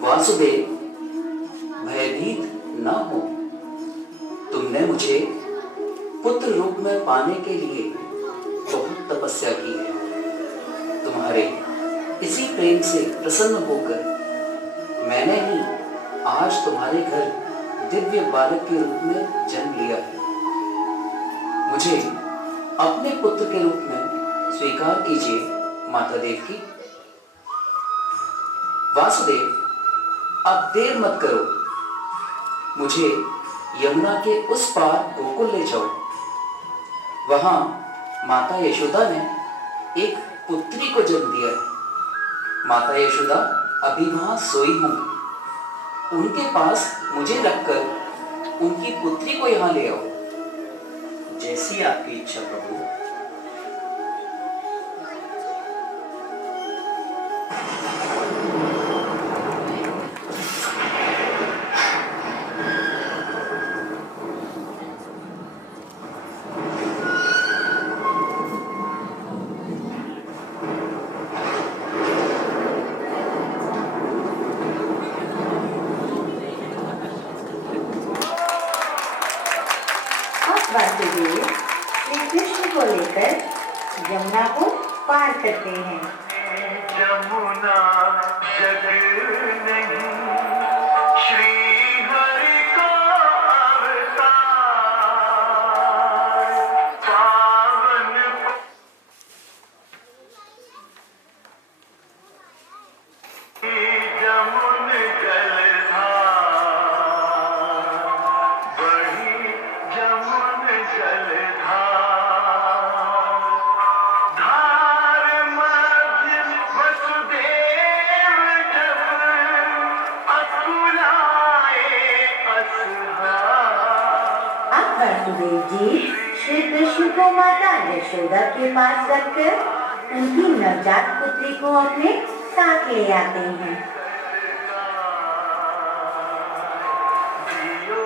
वासुदेव, भयभीत न हो। तुमने मुझे पुत्र रूप में पाने के लिए बहुत तपस्या की है। तुम्हारे इसी प्रेम से प्रसन्न होकर मैंने ही आज तुम्हारे घर दिव्य बालक के रूप में जन्म लिया है। मुझे अपने पुत्र के रूप में स्वीकार कीजिए माता देवकी। वासुदेव, अब देर मत करो, मुझे यमुना के उस पार गोकुल ले जाओ। वहां माता यशोदा ने एक पुत्री को जन्म दिया है। माता यशोदा अभी वहां सोई होंगी। उनके पास मुझे रखकर उनकी पुत्री को यहां ले आओ। जैसी आपकी इच्छा प्रभु। वासुदेव श्री कृष्ण को लेकर यमुना को पार करते हैं। यमुना जग नहीं श्री हरि का अवतार पावन जमुन जलधार बही जमुन जलधार धार मध्य वसुदेव जब अकुलाए असहार। अब वासुदेव जी श्री कृष्ण को माता यशोदा के पास रखकर उनकी नवजात पुत्री को अपने साथ ले आते हैं। जियो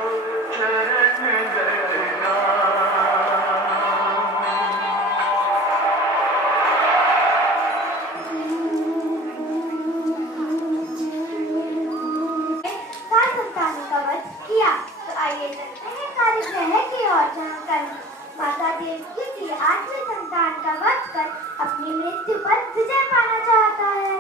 चरण लगा सात संतानों का वध किया, तो आइए चलते हैं कारागृह की ओर, जहाँ कल माता देवकी की आठवीं संतान का वध कर अपनी मृत्यु पर विजय पाना चाहता है।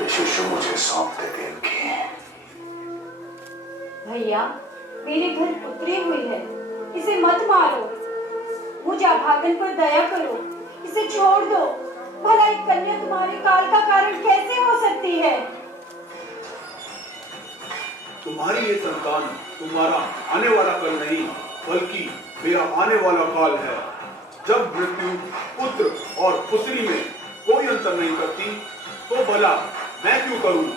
ये शिशु मुझे सौंप दे देवकी। मुझे अभागन पर दया करो, इसे छोड़ दो। भला एक कन्या तुम्हारे काल का कारण कैसे हो सकती है? तुम्हारी ये संतान तुम्हारा आने वाला कल नहीं, बल्कि मेरा आने वाला काल है। जब मृत्यु पुत्र और पुत्री में कोई अंतर नहीं करती, तो भला मैं क्यों करूं?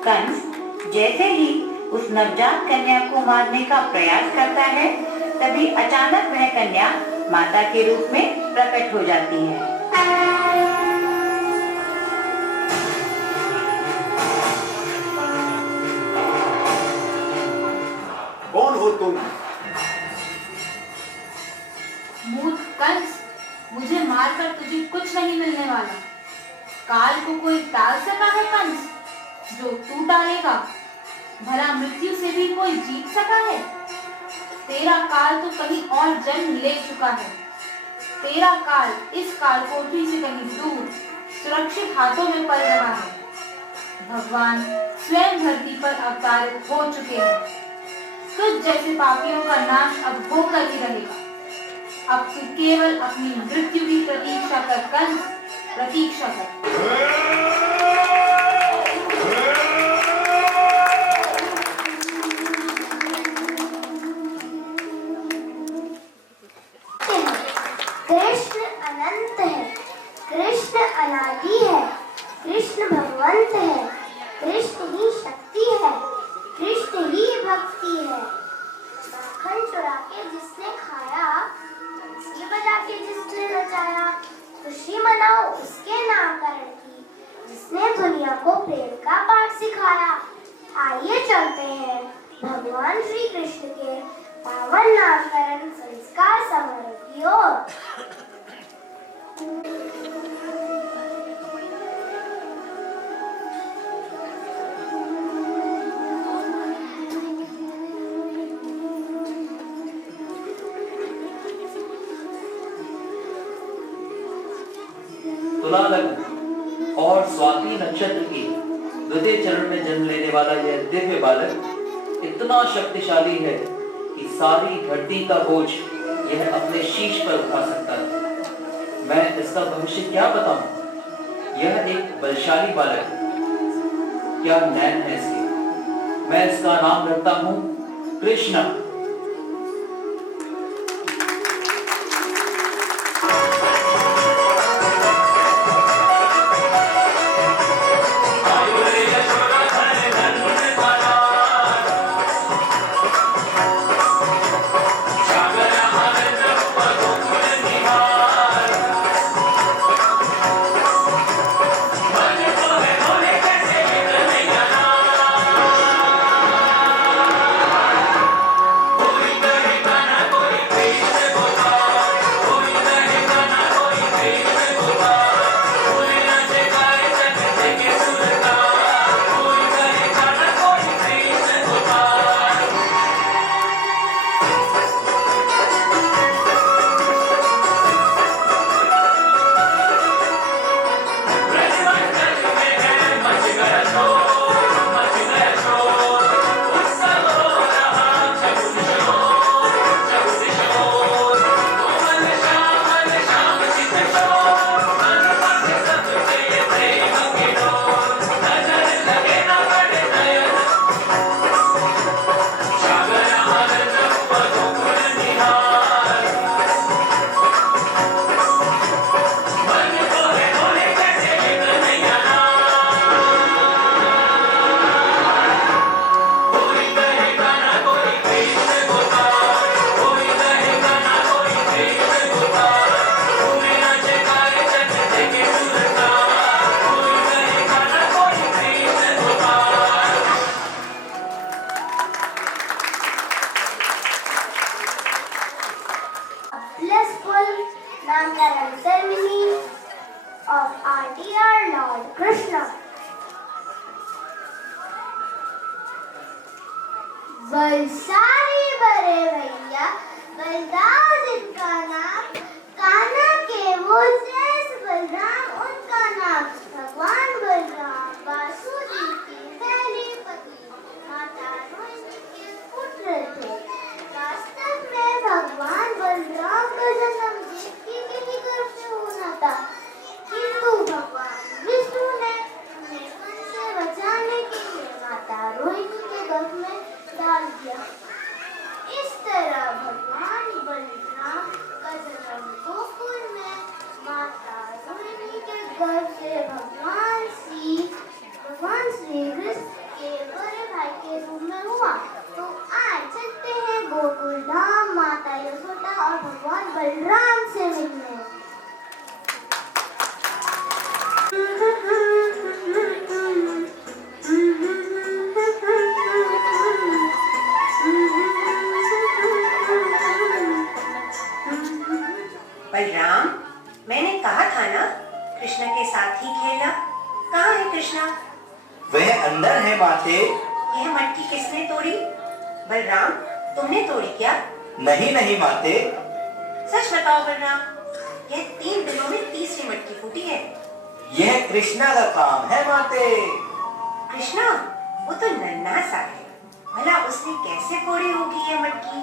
कंस जैसे ही उस नवजात कन्या को मारने का प्रयास करता है, तभी अचानक वह कन्या माता के रूप में प्रकट हो जाती है। कौन हो तुम? मूर्ख कंस, मुझे मारकर तुझे कुछ नहीं मिलने वाला। काल को कोई टाल सका है कंस, जो तू टालेगा? भला मृत्यु से भी कोई जीत सका है? तेरा काल तो कहीं और जन्म ले चुका है। तेरा काल इस काल कोठरी से कहीं दूर सुरक्षित हाथों में पल रहा है। भगवान स्वयं धरती पर अवतारित हो चुके हैं। तुझ जैसे पापियों का नाश अब होकर ही रहेगा। अब तू केवल अपनी मृत्यु की प्रतीक्षा कर कंस, प्रतीक्षा कर। कृष्ण अनंत है, कृष्ण अनादि है, कृष्ण भगवंत है, कृष्ण ही शक्ति है, कृष्ण ही भक्ति है। माखन चुरा के जिसने खाया, बंसी बजा के जिसने नचाया, खुशी मनाओ उसके नामकरण की, जिसने दुनिया को प्रेम का पाठ सिखाया। आइए चलते हैं भगवान श्री कृष्ण के पावन नामकरण संस्कार समारोह की ओर। तुला लग्न और स्वाति नक्षत्र की द्वितीय चरण में जन्म लेने वाला यह दिव्य बालक इतना शक्तिशाली है कि सारी धरती का बोझ यह अपने शीश पर उठा सकता है। मैं इसका भविष्य क्या बताऊं? यह एक बलशाली बालक है। क्या नैन है इसके। मैं इसका नाम रखता हूं कृष्ण। बलशाली बड़े भैया बलदाव जिनका नाम, कान्हा के वो शेष बलराम उनका नाम, भगवान बलराम वासुदेव की पहली पत्नी माता रोहिणी के पुत्र थे। वास्तव में भगवान बलराम का जन्म देवकी के ही गर्भ से होना था, किंतु भगवान विष्णु ने उन्हें कंस से बचाने के लिए माता रोहिणी के गर्भ में डाल दिया। इस तरह भगवान बलराम का जन्म गोकुल में माता रोहिणी के गर्भ से भगवान श्री कृष्ण के बड़े भाई के रूप में हुआ। तो आज चलते हैं गोकुल धाम माता यशोदा और भगवान बलराम से मिलने। बलराम, मैंने कहा था ना कृष्ण के साथ ही खेलना। कहाँ है कृष्णा? वह अंदर है माते। यह मटकी किसने तोड़ी? बलराम, तुमने तोड़ी क्या? नहीं नहीं माते। सच बताओ बलराम, यह 3 दिनों में तीसरी मटकी फूटी है। यह कृष्णा का काम है माते। कृष्णा, वो तो नन्हा सा है, भला उसने कैसे फोड़ी होगी ये मटकी?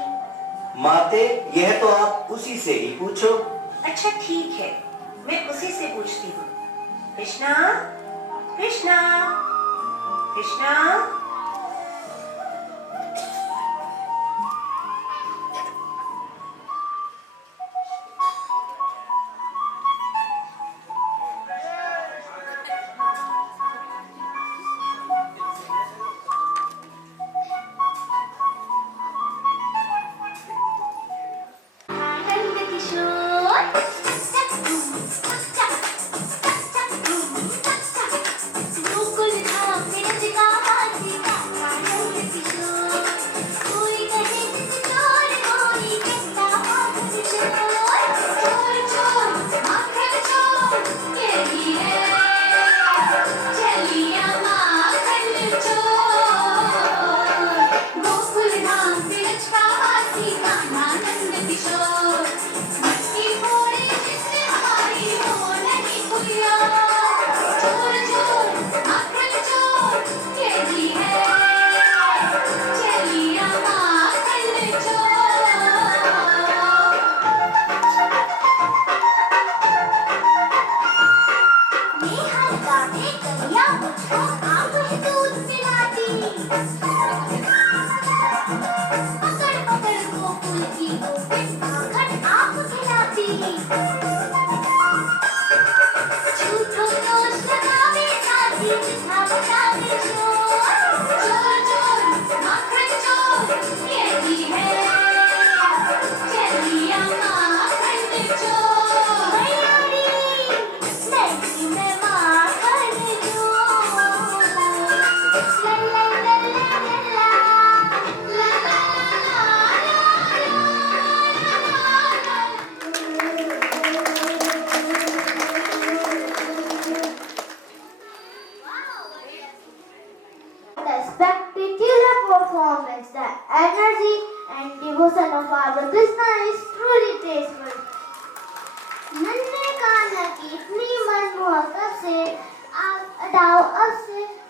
माते, यह तो आप उसी से ही पूछो। अच्छा ठीक है, मैं उसी से पूछती हूँ। कृष्णा, कृष्णा, कृष्णा।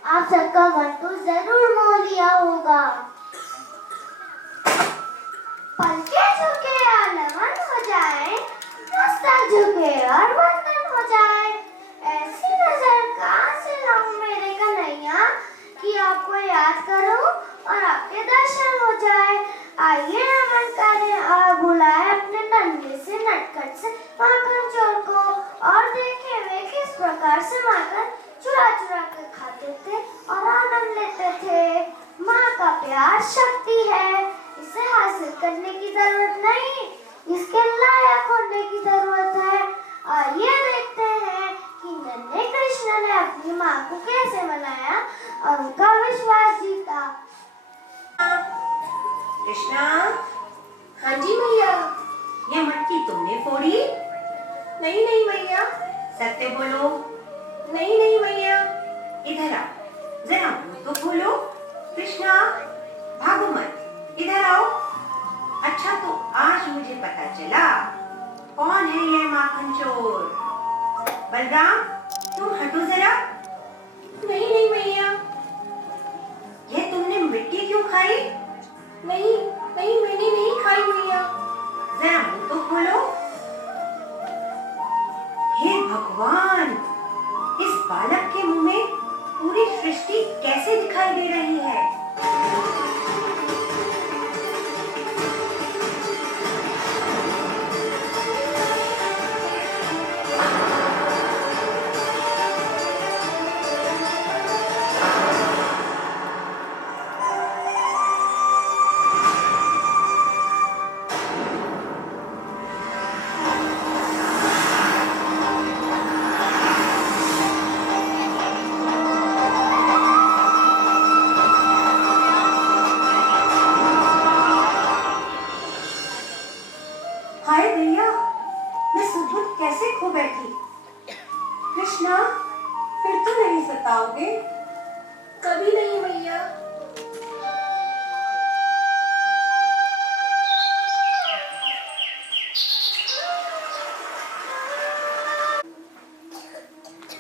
आप सबका मन तो जरूर मोह लिया होगा। पलके झुके और नमन हो जाए, मस्तक झुके और वंदन हो जाए। ऐसी नजर कहाँ से लाऊं मेरे कन्हैया कि आपको याद करूं और आपके दर्शन हो जाए। आइए नमन करें और बुलाए अपने नन्हे से नटखट से माखन चोर को और देखे वे किस प्रकार से माखन चुरा चुरा कर खाते थे और आनंद लेते थे। माँ का प्यार शक्ति है, इसे हासिल करने की जरूरत नहीं, इसके लायक होने की जरूरत है। आइए देखते हैं कि नन्हे कृष्ण ने अपनी माँ को कैसे मनाया और उनका विश्वास जीता। कृष्णा। हाँ जी मैया। ये मटकी तुमने फोड़ी? नहीं नहीं मैया। सत्य बोलो। नहीं नहीं मैया। इधर आ, जरा मुंह तो खोलो। कृष्णा, भागो मत, इधर आओ। अच्छा तो आज मुझे पता चला कौन है ये माखन चोर। बलराम तुम हटो जरा। नहीं नहीं मैया, ये तुमने मिट्टी क्यों खाई? नहीं नहीं मैंने नहीं खाई मैया। जरा मुंह तो खोलो। हे भगवान, इस बालक के मुंह में पूरी सृष्टि कैसे दिखाई दे रही है? हाय भैया, मैं सुबुध कैसे खो बैठी। कृष्णा, फिर तो नहीं सताओगे? कभी नहीं मैया।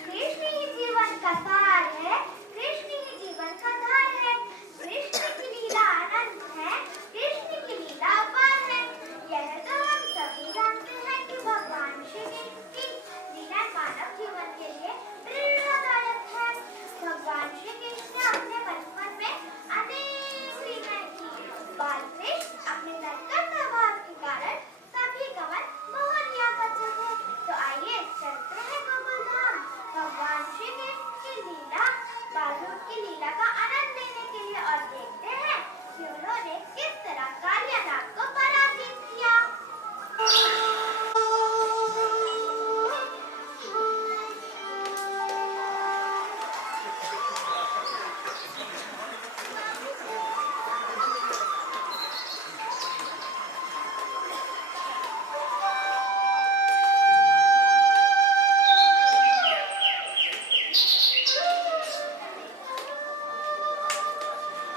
कृष्ण ही जीवन का सार है, कृष्ण ही जीवन का धार है। कृष्ण की लीला अनंत है, कृष्ण की लीला अपार है। यह तो हम सभी जानते हैं कि भगवान श्री कृष्ण की लीला मानव जीवन के लिए प्रेरणादायक है। भगवान श्री कृष्ण ने अपने बचपन में अनेक लीलाएं की। बाल कृष्ण अपने नटखट स्वभाव के कारण सभी का मन मोह लिया करते थे। तो आइए चलते हैं गोकुल धाम, भगवान श्री कृष्ण की लीला, बालक की लीला का आनंद लेने के लिए, और देखते हैं कि उन्होंने किस तरह कालियानाग को पराजित किया।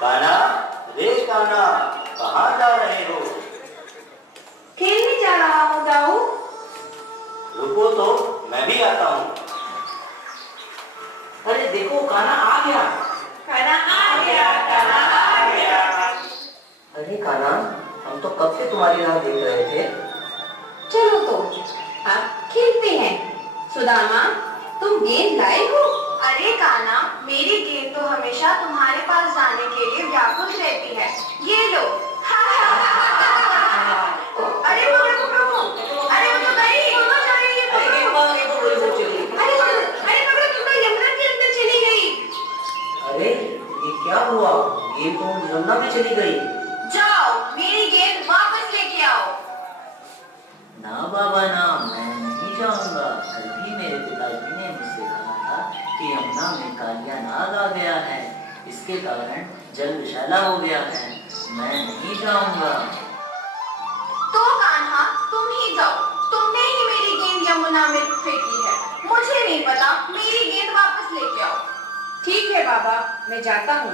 कान्हा, रे कान्हा, कहाँ जा रहे हो? खेलने जा रहा हूँ दाऊ। रुको तो, मैं भी आता हूँ। अरे देखो, कान्हा आ गया। कान्हा आ गया, कान्हा आ गया। अरे कान्हा, हम तो कब से तुम्हारी राह देख रहे थे। चलो तो अब खेलते हैं। सुदामा, तुम गेंद लाए हो? अरे कान्हा, मेरी गेंद तो हमेशा तुम्हारे पास जाने के लिए व्याकुल रहती है। ये लो। अरे पकड़ो पकड़ो, अरे वो तो गई, कहाँ जा रही है? अरे पकड़ो, तुम तो यमुना के अंदर चली गई। अरे ये क्या हुआ? ये तो यमुना में चली गई। जाओ, मेरी गेंद वापस लेके आओ। ना बाबा ना, मैं नहीं जाऊंगा। कल भी मेरे पिताजी ने मुझसे कहा था कि यमुना में कालियानाग आ गया है, इसके कारण जल विषैला हो गया है। मैं नहीं जाऊंगा। तो कान्हा, तुम ही जाओ। तुमने ही मेरी गेंद यमुना में फेंकी है। मुझे नहीं पता, मेरी गेंद वापस लेके आओ। ठीक है बाबा, मैं जाता हूँ।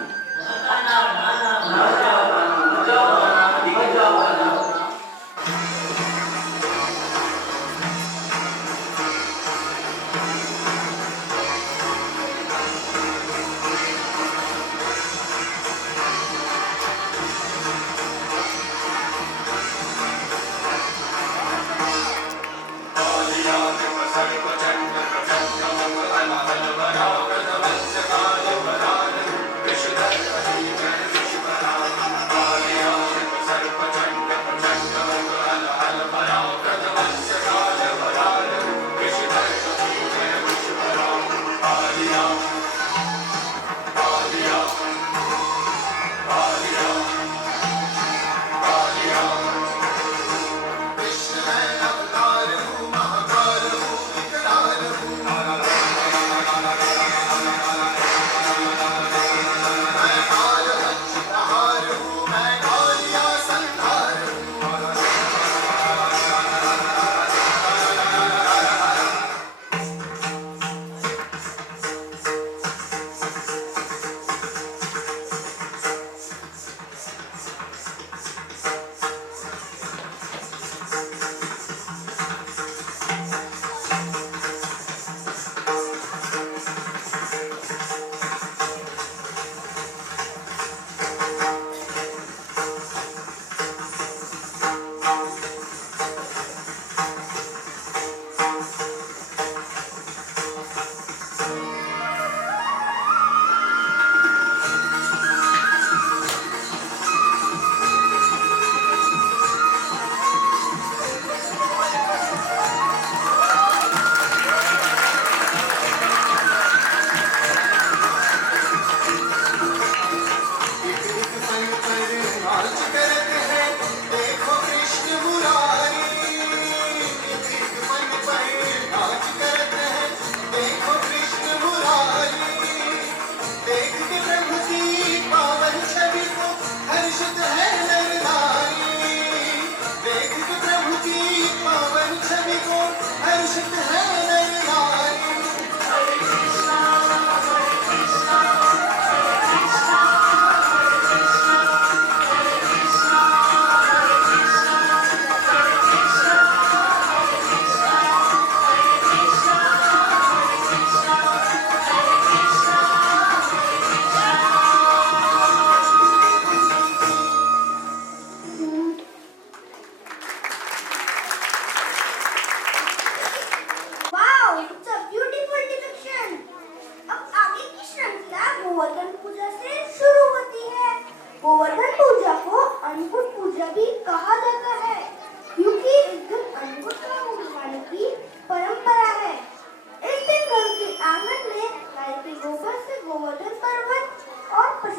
कालिया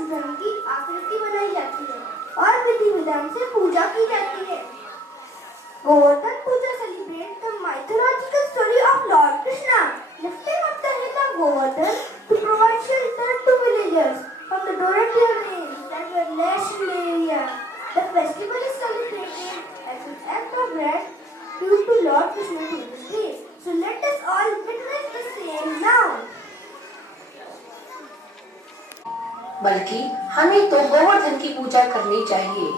धन की आकृति बनाई जाती है और विधि विधान से पूजा की जाती है। Govardhan Puja celebrates the mythological story of Lord Krishna lifting up the hill of Govardhan to provide shelter to villagers from the torrential rains that were lashed in the area. The festival is celebrated as an act of gratitude to Lord Krishna to this day. So let us all witness the same now. बल्कि हमें तो गोवर्धन की पूजा करनी चाहिए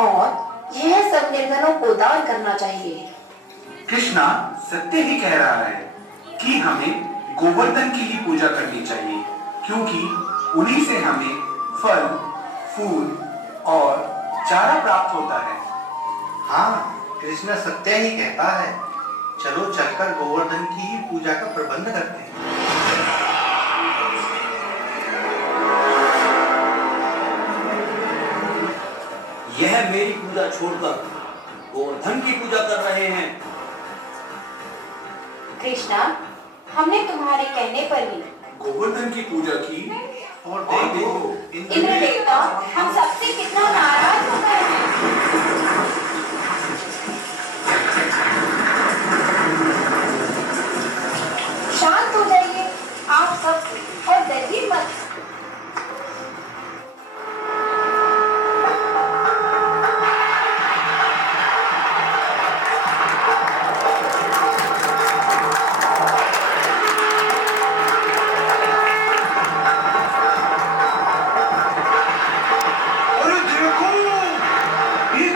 और यह सब निर्धनों को दान करना चाहिए। कृष्णा सत्य ही कह रहा है कि हमें गोवर्धन की ही पूजा करनी चाहिए, क्योंकि उन्हीं से हमें फल, फूल और चारा प्राप्त होता है। हाँ, कृष्णा सत्य ही कहता है। चलो चलकर गोवर्धन की ही पूजा का प्रबंध करते हैं। यह मेरी पूजा छोड़कर गोवर्धन की पूजा कर रहे हैं। कृष्णा, हमने तुम्हारे कहने पर ही गोवर्धन की पूजा की और देखो इंद्र देवता हम सबसे कितना नाराज हो गए हैं। शांत हो जाइए आप सब और डरिए मत। अरे देखो, ये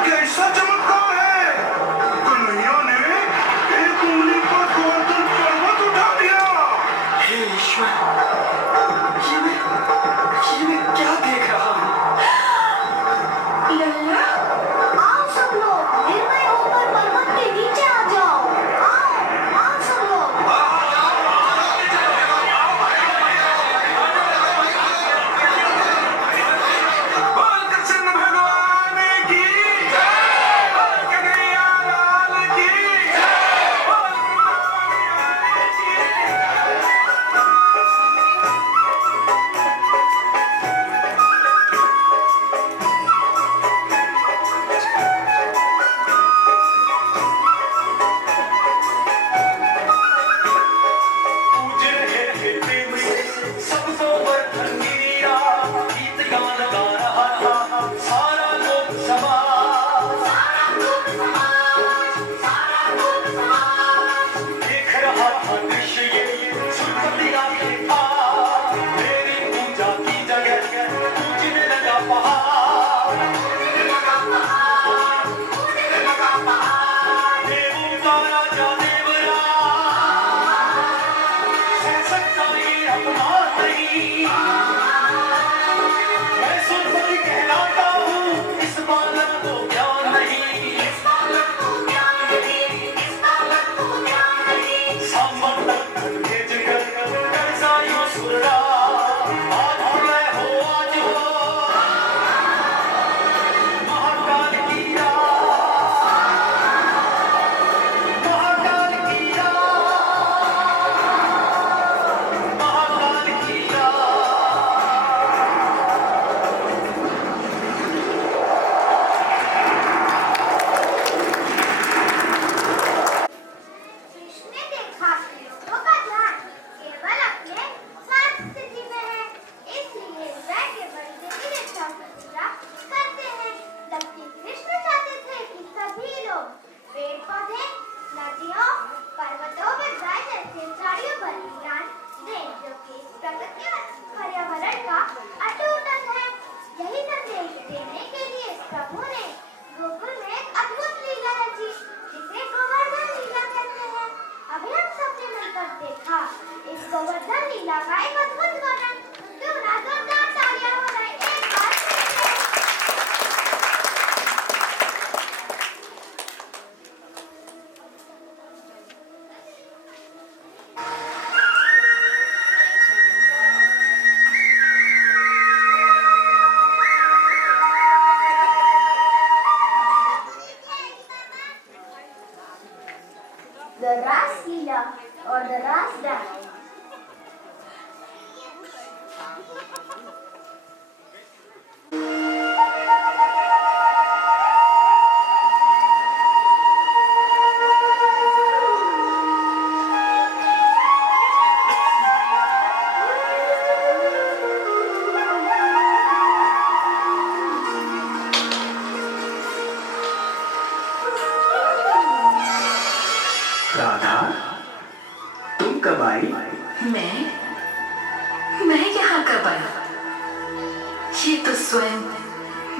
ये तो स्वयं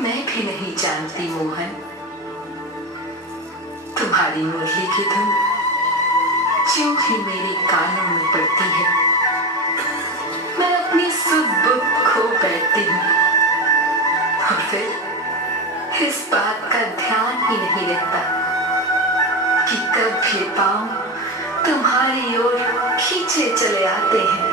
मैं भी नहीं जानती मोहन। तुम्हारी मुरली की धुन ज्यों ही मेरे कानों में पड़ती है, मैं अपनी सुध बुध खो बैठती हूँ और फिर इस बात का ध्यान ही नहीं रहता कि कब ये पाँव तुम्हारी ओर खींचे चले आते हैं।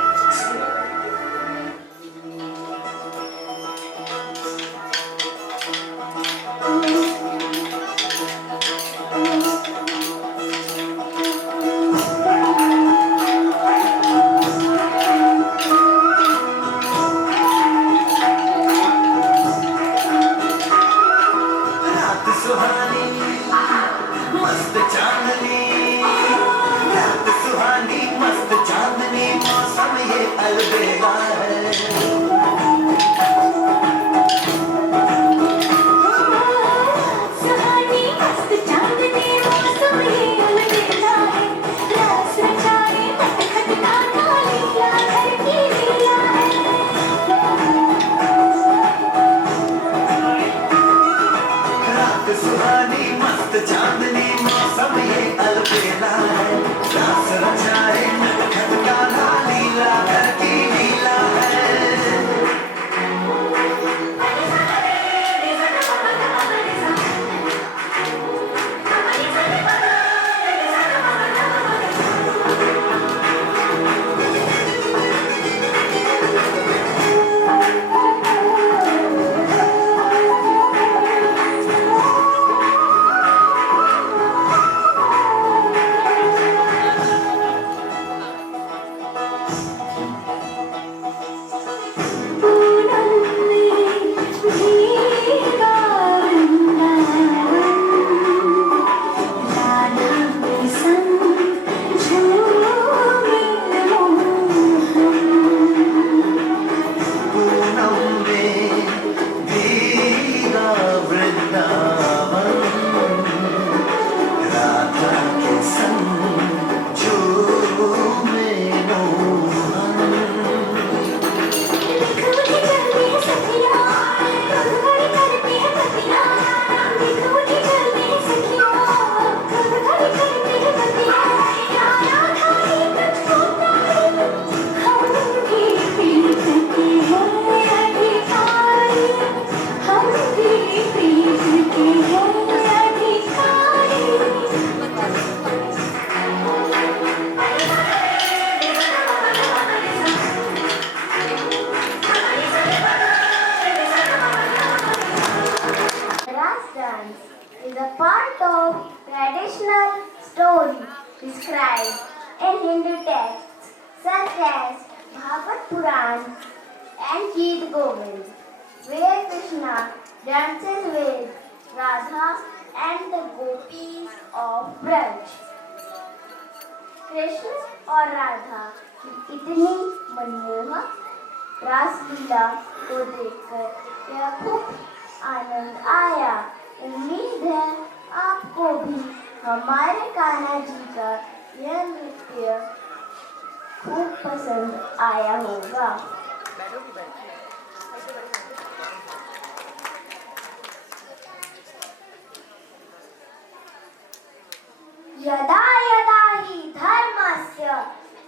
यदा यदा हि धर्मस्य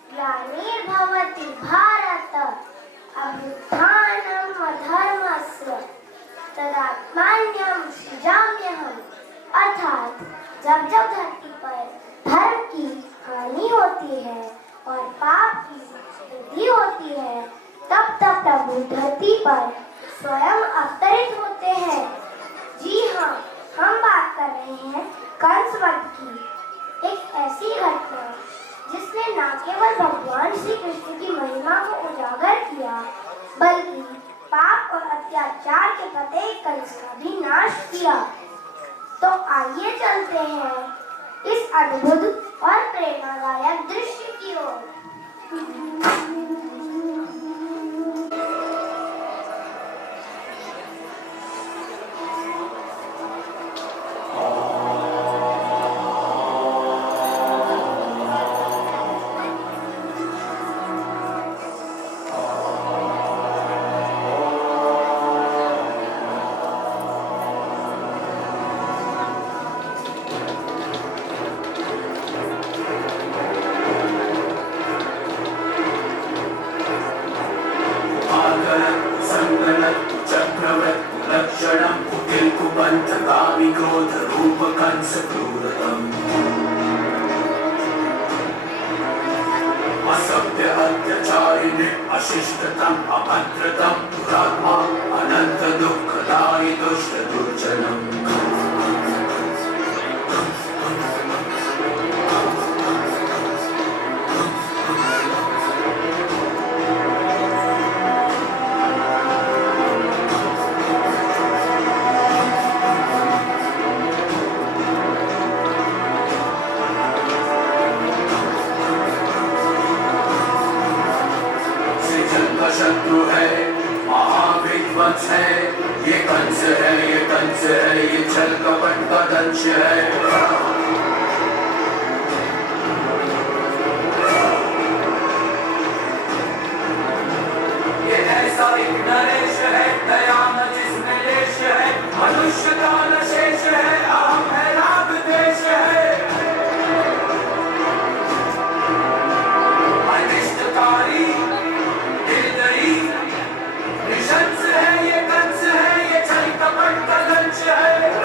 ग्लानिर्भवति भारत अभ्युत्थानम् अधर्मस्य तदात्मान्यं सृजाम्यहम्। अर्थात जब जब धरती पर धर्म की हानि होती है और पाप की वृद्धि होती है, तब तब प्रभु धरती पर स्वयं अवतरित होते हैं। जी हाँ, हम बात कर रहे हैं कंस वध की, एक ऐसी घटना जिसने न केवल भगवान श्री कृष्ण की महिमा को उजागर किया, बल्कि पाप और अत्याचार के प्रत्येक कंस का भी नाश किया। तो आइए चलते हैं इस अद्भुत और प्रेरणादायक दृश्य की ओर। कंस क्रूरतम असभ्य अत्याचारिणे अशिष्टतम अभद्रतम दुरात्मा अनंत दुःखदायि दुष्ट दुर्जनम शत्रु है महाविध्वंस है ये कंस है ये कंस है ये छल कपट का दंश है ये ऐसा एक नरेश है दया न जिसमें लेश है मनुष्य का न शेष है अहम है राग द्वेष है अनिष्टकारी निशंस है ये कंस है ये छल कपट का दंश है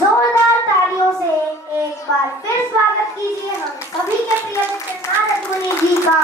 जोरदार तालियों से एक बार फिर स्वागत कीजिए हम सभी के प्रिय मित्र नारद मुनि जी का।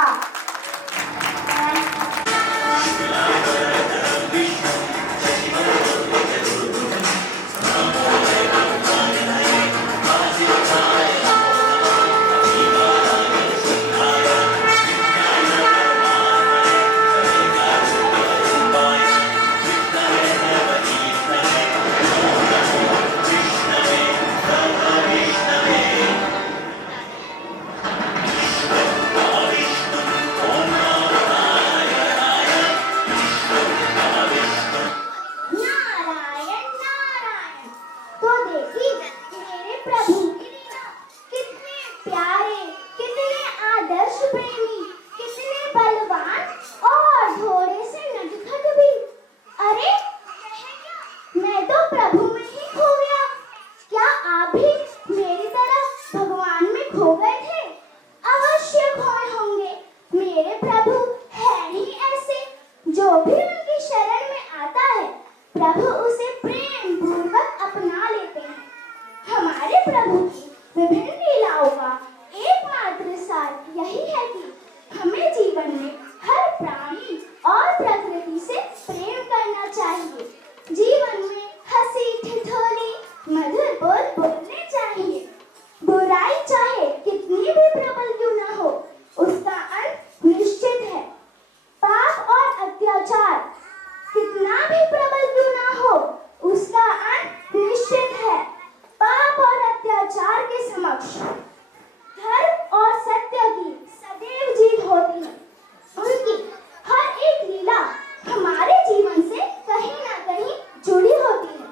देखी मेरे प्रभु की लीला, कितने प्यारे, कितने आदर्श प्रेमी, कितने बलवान और थोड़े से नटखट भी। अरे मैं तो प्रभु में ही खो गया। क्या आप भी मेरी तरह भगवान में खो गए थे? अवश्य खोए होंगे। मेरे प्रभु है ही ऐसे, जो भी उनकी शरण में आता है प्रभु उसे प्रेम पूर्वक अपना लेते हैं। हमारे प्रभु की विभिन्न लीलाओं का एकमात्र सार यही है कि हमें जीवन में हर प्राणी और प्रकृति से प्रेम करना चाहिए। जीवन में हंसी ठिठोली मधुर बोल बोलने चाहिए। बुराई चाहे कितनी भी प्रबल क्यों न हो, उसका अंत निश्चित है। पाप और अत्याचार कितना भी प्रबल क्यों न हो, उसका अंत निश्चित है। पाप और अत्याचार के समक्ष धर्म और सत्य की सदैव जीत होती है। उनकी हर एक लीला हमारे जीवन से कहीं ना कहीं जुड़ी होती है।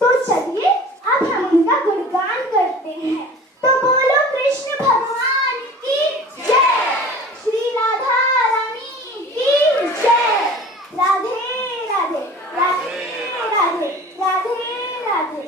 तो चलिए अब हम उनका गुणगान करते हैं। तो बोलो कृष्ण भगवान की जय, श्री राधा रानी की जय। Radhe Radhe Radhe Radhe Radhe Radhe.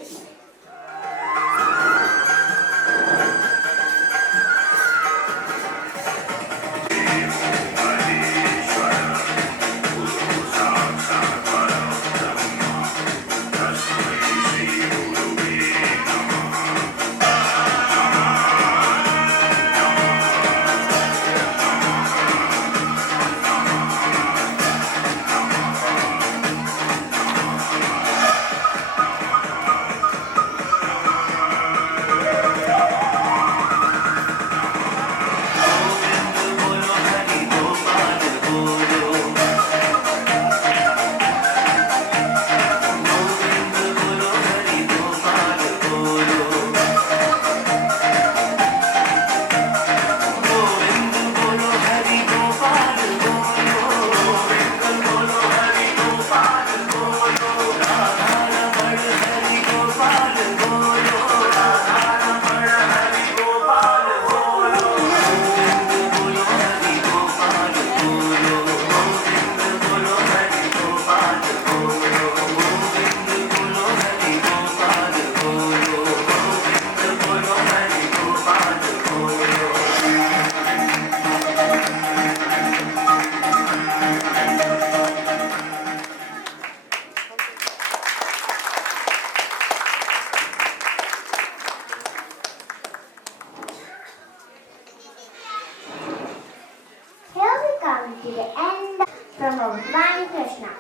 To the end from Bhagwan Krishna.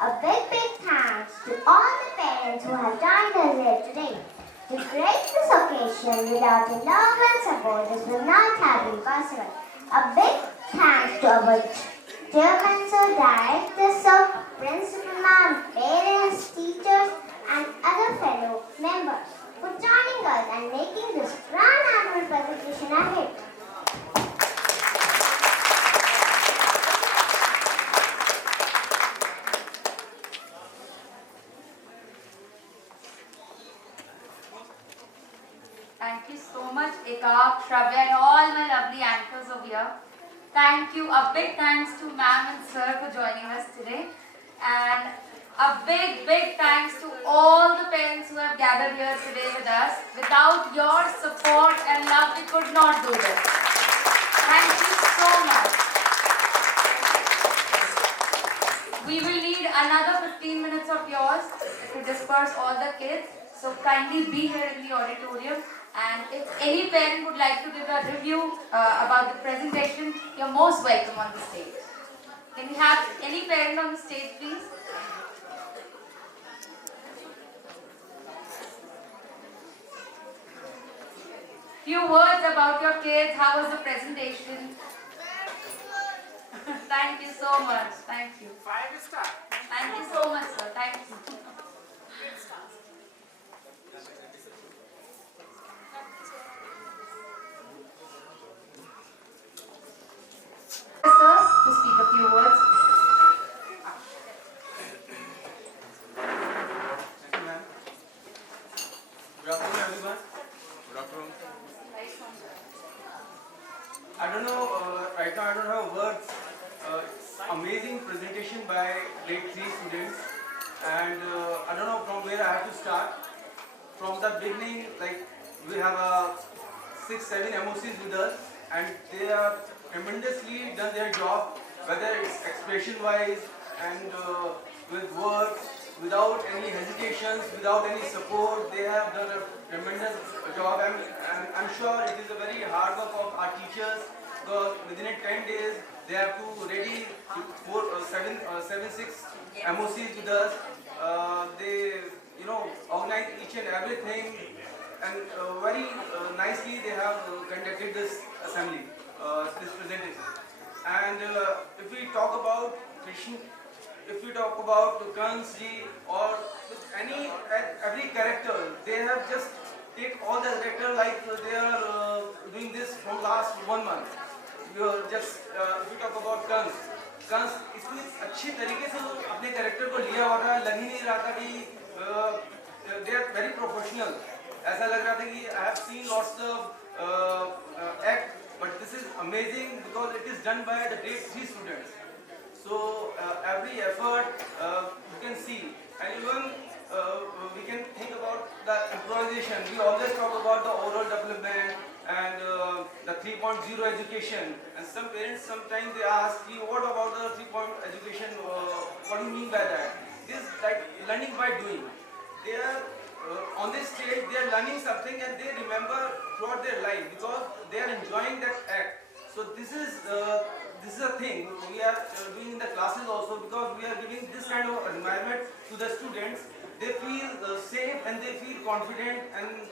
A big thanks to all the parents who have joined us here today. To grace this occasion, without your love and support, this would not have been possible. A big thanks to our chairman, sir, directors, sir, principal ma'am, parents, teachers, and other fellow members for joining us and making this grand annual presentation a hit. Thank you so much, Ekak, Shravya, and all my lovely anchors over here. Thank you. A big thanks to ma'am and sir for joining us today. And a big thanks to all the parents who have gathered here today with us. Without your support and love, we could not do this. Thank you so much. We will need another 15 minutes of yours to disperse all the kids. So kindly be here in the auditorium. And if any parent would like to give a review about the presentation, you're most welcome on the stage. Can we have any parent on the stage, please? Few words about your kids. How was the presentation? Thank you so much. Thank you. 5-star. Thank you so much, sir. Thank you. Sir, to speak a few words. right now I don't have words. Amazing presentation by grade 3 students, and I don't know from where I have to start. From the beginning, like we have 6-7 MOCs with us, and they have tremendously done their job, whether it's expression wise and with words, without any hesitations, without any support. They have done a tremendous job, and I'm sure it is a very hard work of our teachers, because within 10 days they have to ready 6 MOCs with us. They organize each and everything, and very nicely they have conducted this assembly, this presentation. And if we talk about Krishna, if we talk about Kans ji, or with every character, they have just take all the character like they are doing this from last 1 month. If we talk about Kans इतनी अच्छी तरीके से अपने character को लिया हुआ था, लग ही नहीं रहा था कि they are very professional. ऐसा लग रहा था कि I have seen lots of act, but this is amazing because it is done by the grade 3 students. So every effort you can see, and even we can think about the improvisation. We always talk about the oral development and the 3.0 education, and some parents sometimes they ask, what about the 3.0 education, what do you mean by that? This is like learning by doing. They are on this stage, they are learning something and they remember throughout their life because they are enjoying that act. So this is a thing we are doing in the classes also, because we are giving this kind of environment to the students. They feel safe and they feel confident, and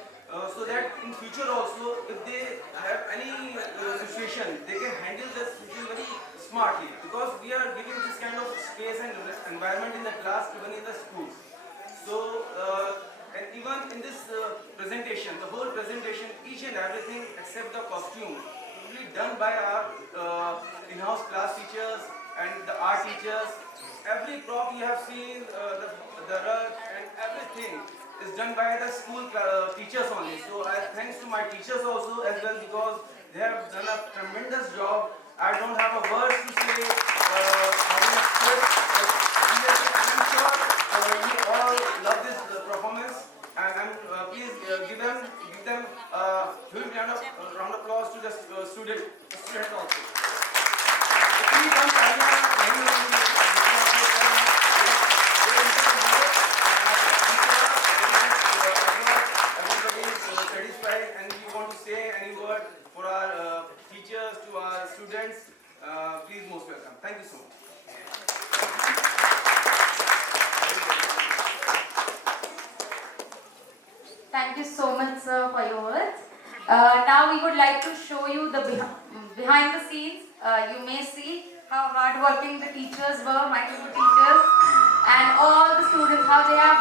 so that in future also, if they have any situation, they can handle the situation very smartly, because we are giving this kind of space and environment in the class, even in the schools. So and even in this presentation, the whole presentation, each and everything except the costume, will be done by our in-house class teachers and the art teachers. Every prop you have seen, the rug and everything is done by the school teachers only. So thanks to my teachers also as well, because they have done a tremendous job. I don't have a word to say how to express, but I'm sure you all love this performance, and please give them a huge round of applause to the students also. Satisfied, and we want to say any word for our teachers, to our students, please most welcome. Thank you so much. Thank you so much, sir, for your words. Now we would like to show you the behind the scenes. You may see how hardworking the teachers were, my two teachers, and all the students, how they have,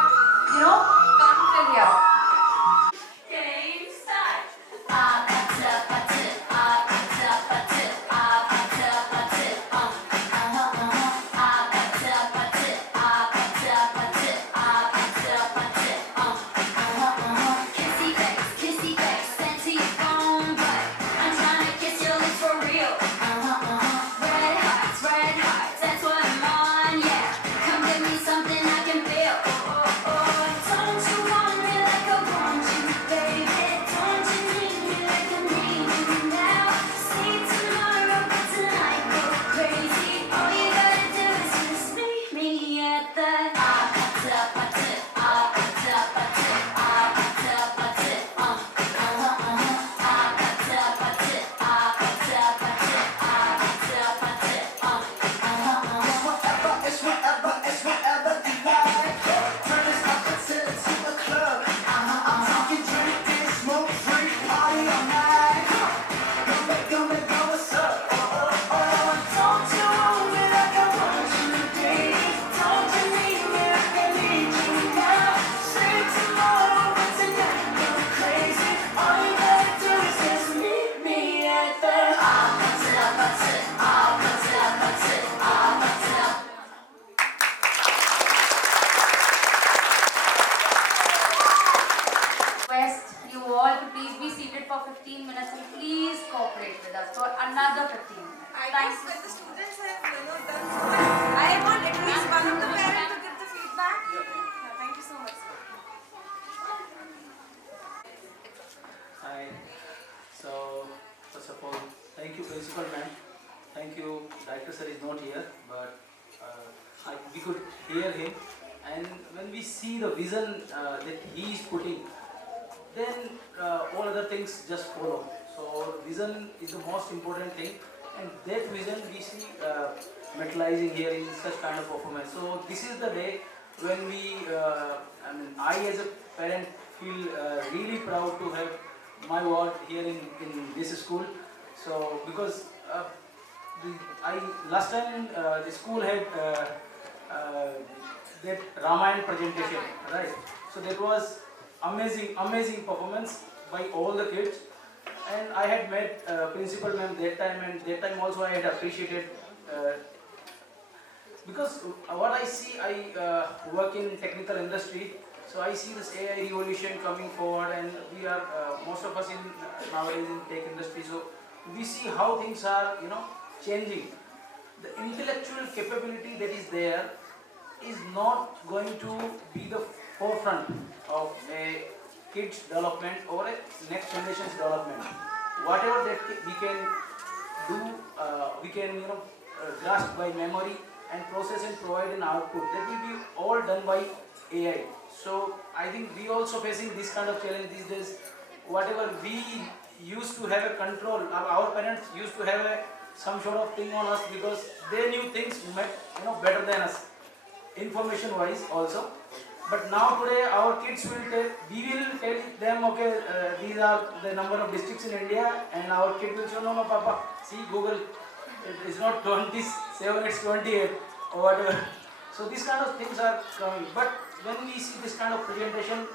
come till here. Game start. Kissy face, sent to your phone, but I'm trying to kiss your lips for real. Red hearts, that's what I'm on, yeah. Come give me something I can feel. Don't you want me like I want you, baby? Don't you need me like I need you now? See tomorrow, but tonight go crazy. All you gotta do is just meet me at the Request you all to please be seated for 15 minutes and please cooperate with us for another 15 minutes. I When the students have done so well, I want at least one of the parents to give the feedback. Thank you so much. Hi. So, first of all, thank you, Principal Ma'am. Thank you, Director Sir is not here, but we could hear him. And when we see the vision that he is putting, then all other things just follow. So, vision is the most important thing, and that vision we see materializing here in such kind of performance. So, this is the day when I as a parent feel really proud to have my ward here in this school. So because last time the school had that Ramayana presentation, right? So that was amazing performance by all the kids, and I had met Principal Ma'am that time, and that time also I had appreciated because what I see, I work in technical industry. So I see this AI revolution coming forward, and we are most of us nowadays in tech industry. So we see how things are, changing. The intellectual capability that is there is not going to be the forefront of a kid's development or a next generation's development. Whatever that we can do, we can grasp by memory and process and provide an output. That will be all done by AI. So I think we also facing this kind of challenge these days. Whatever we used to have a control, our parents used to have some sort of thing on us because they knew things better than us, information wise also. But now today our kids will we will tell them, okay, these are the number of districts in India, and our kid will say, no, Papa, see Google, it's not 27, it's 28 or whatever. So these kind of things are coming. But when we see this kind of presentation,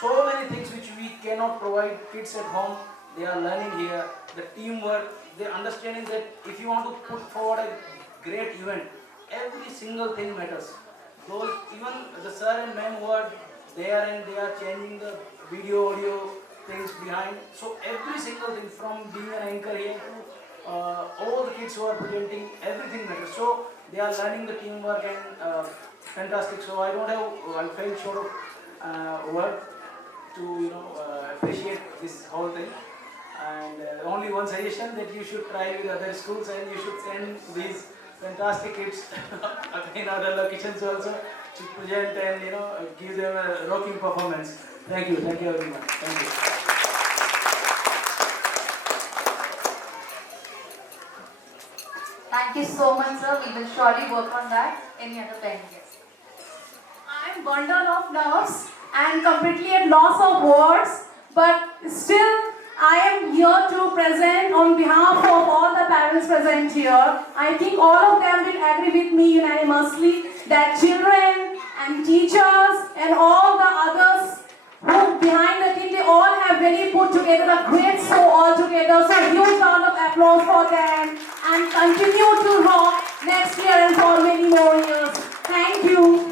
so many things which we cannot provide kids at home, they are learning here. The teamwork, they're understanding that if you want to put forward a great event, every single thing matters. Those, even the sir and ma'am who are there and they are changing the video, audio things behind. So every single thing, from being an anchor here to all the kids who are presenting, everything matters. So they are learning the teamwork and fantastic. So I felt short of word to appreciate this whole thing. And only one suggestion, that you should try with other schools and you should send these fantastic kids in other locations also to present and give them a rocking performance. Thank you very much. Thank you. Thank you so much, sir. We will surely work on that. Any other parent? Yes. I am bundle of nerves and completely at loss of words, but still I am here to present on behalf of all the parents present here. I think all of them will agree with me unanimously that children and teachers and all the others who behind the team, they all have really put together a great show all together. So huge round of applause for them, and continue to rock next year and for many more years. Thank you.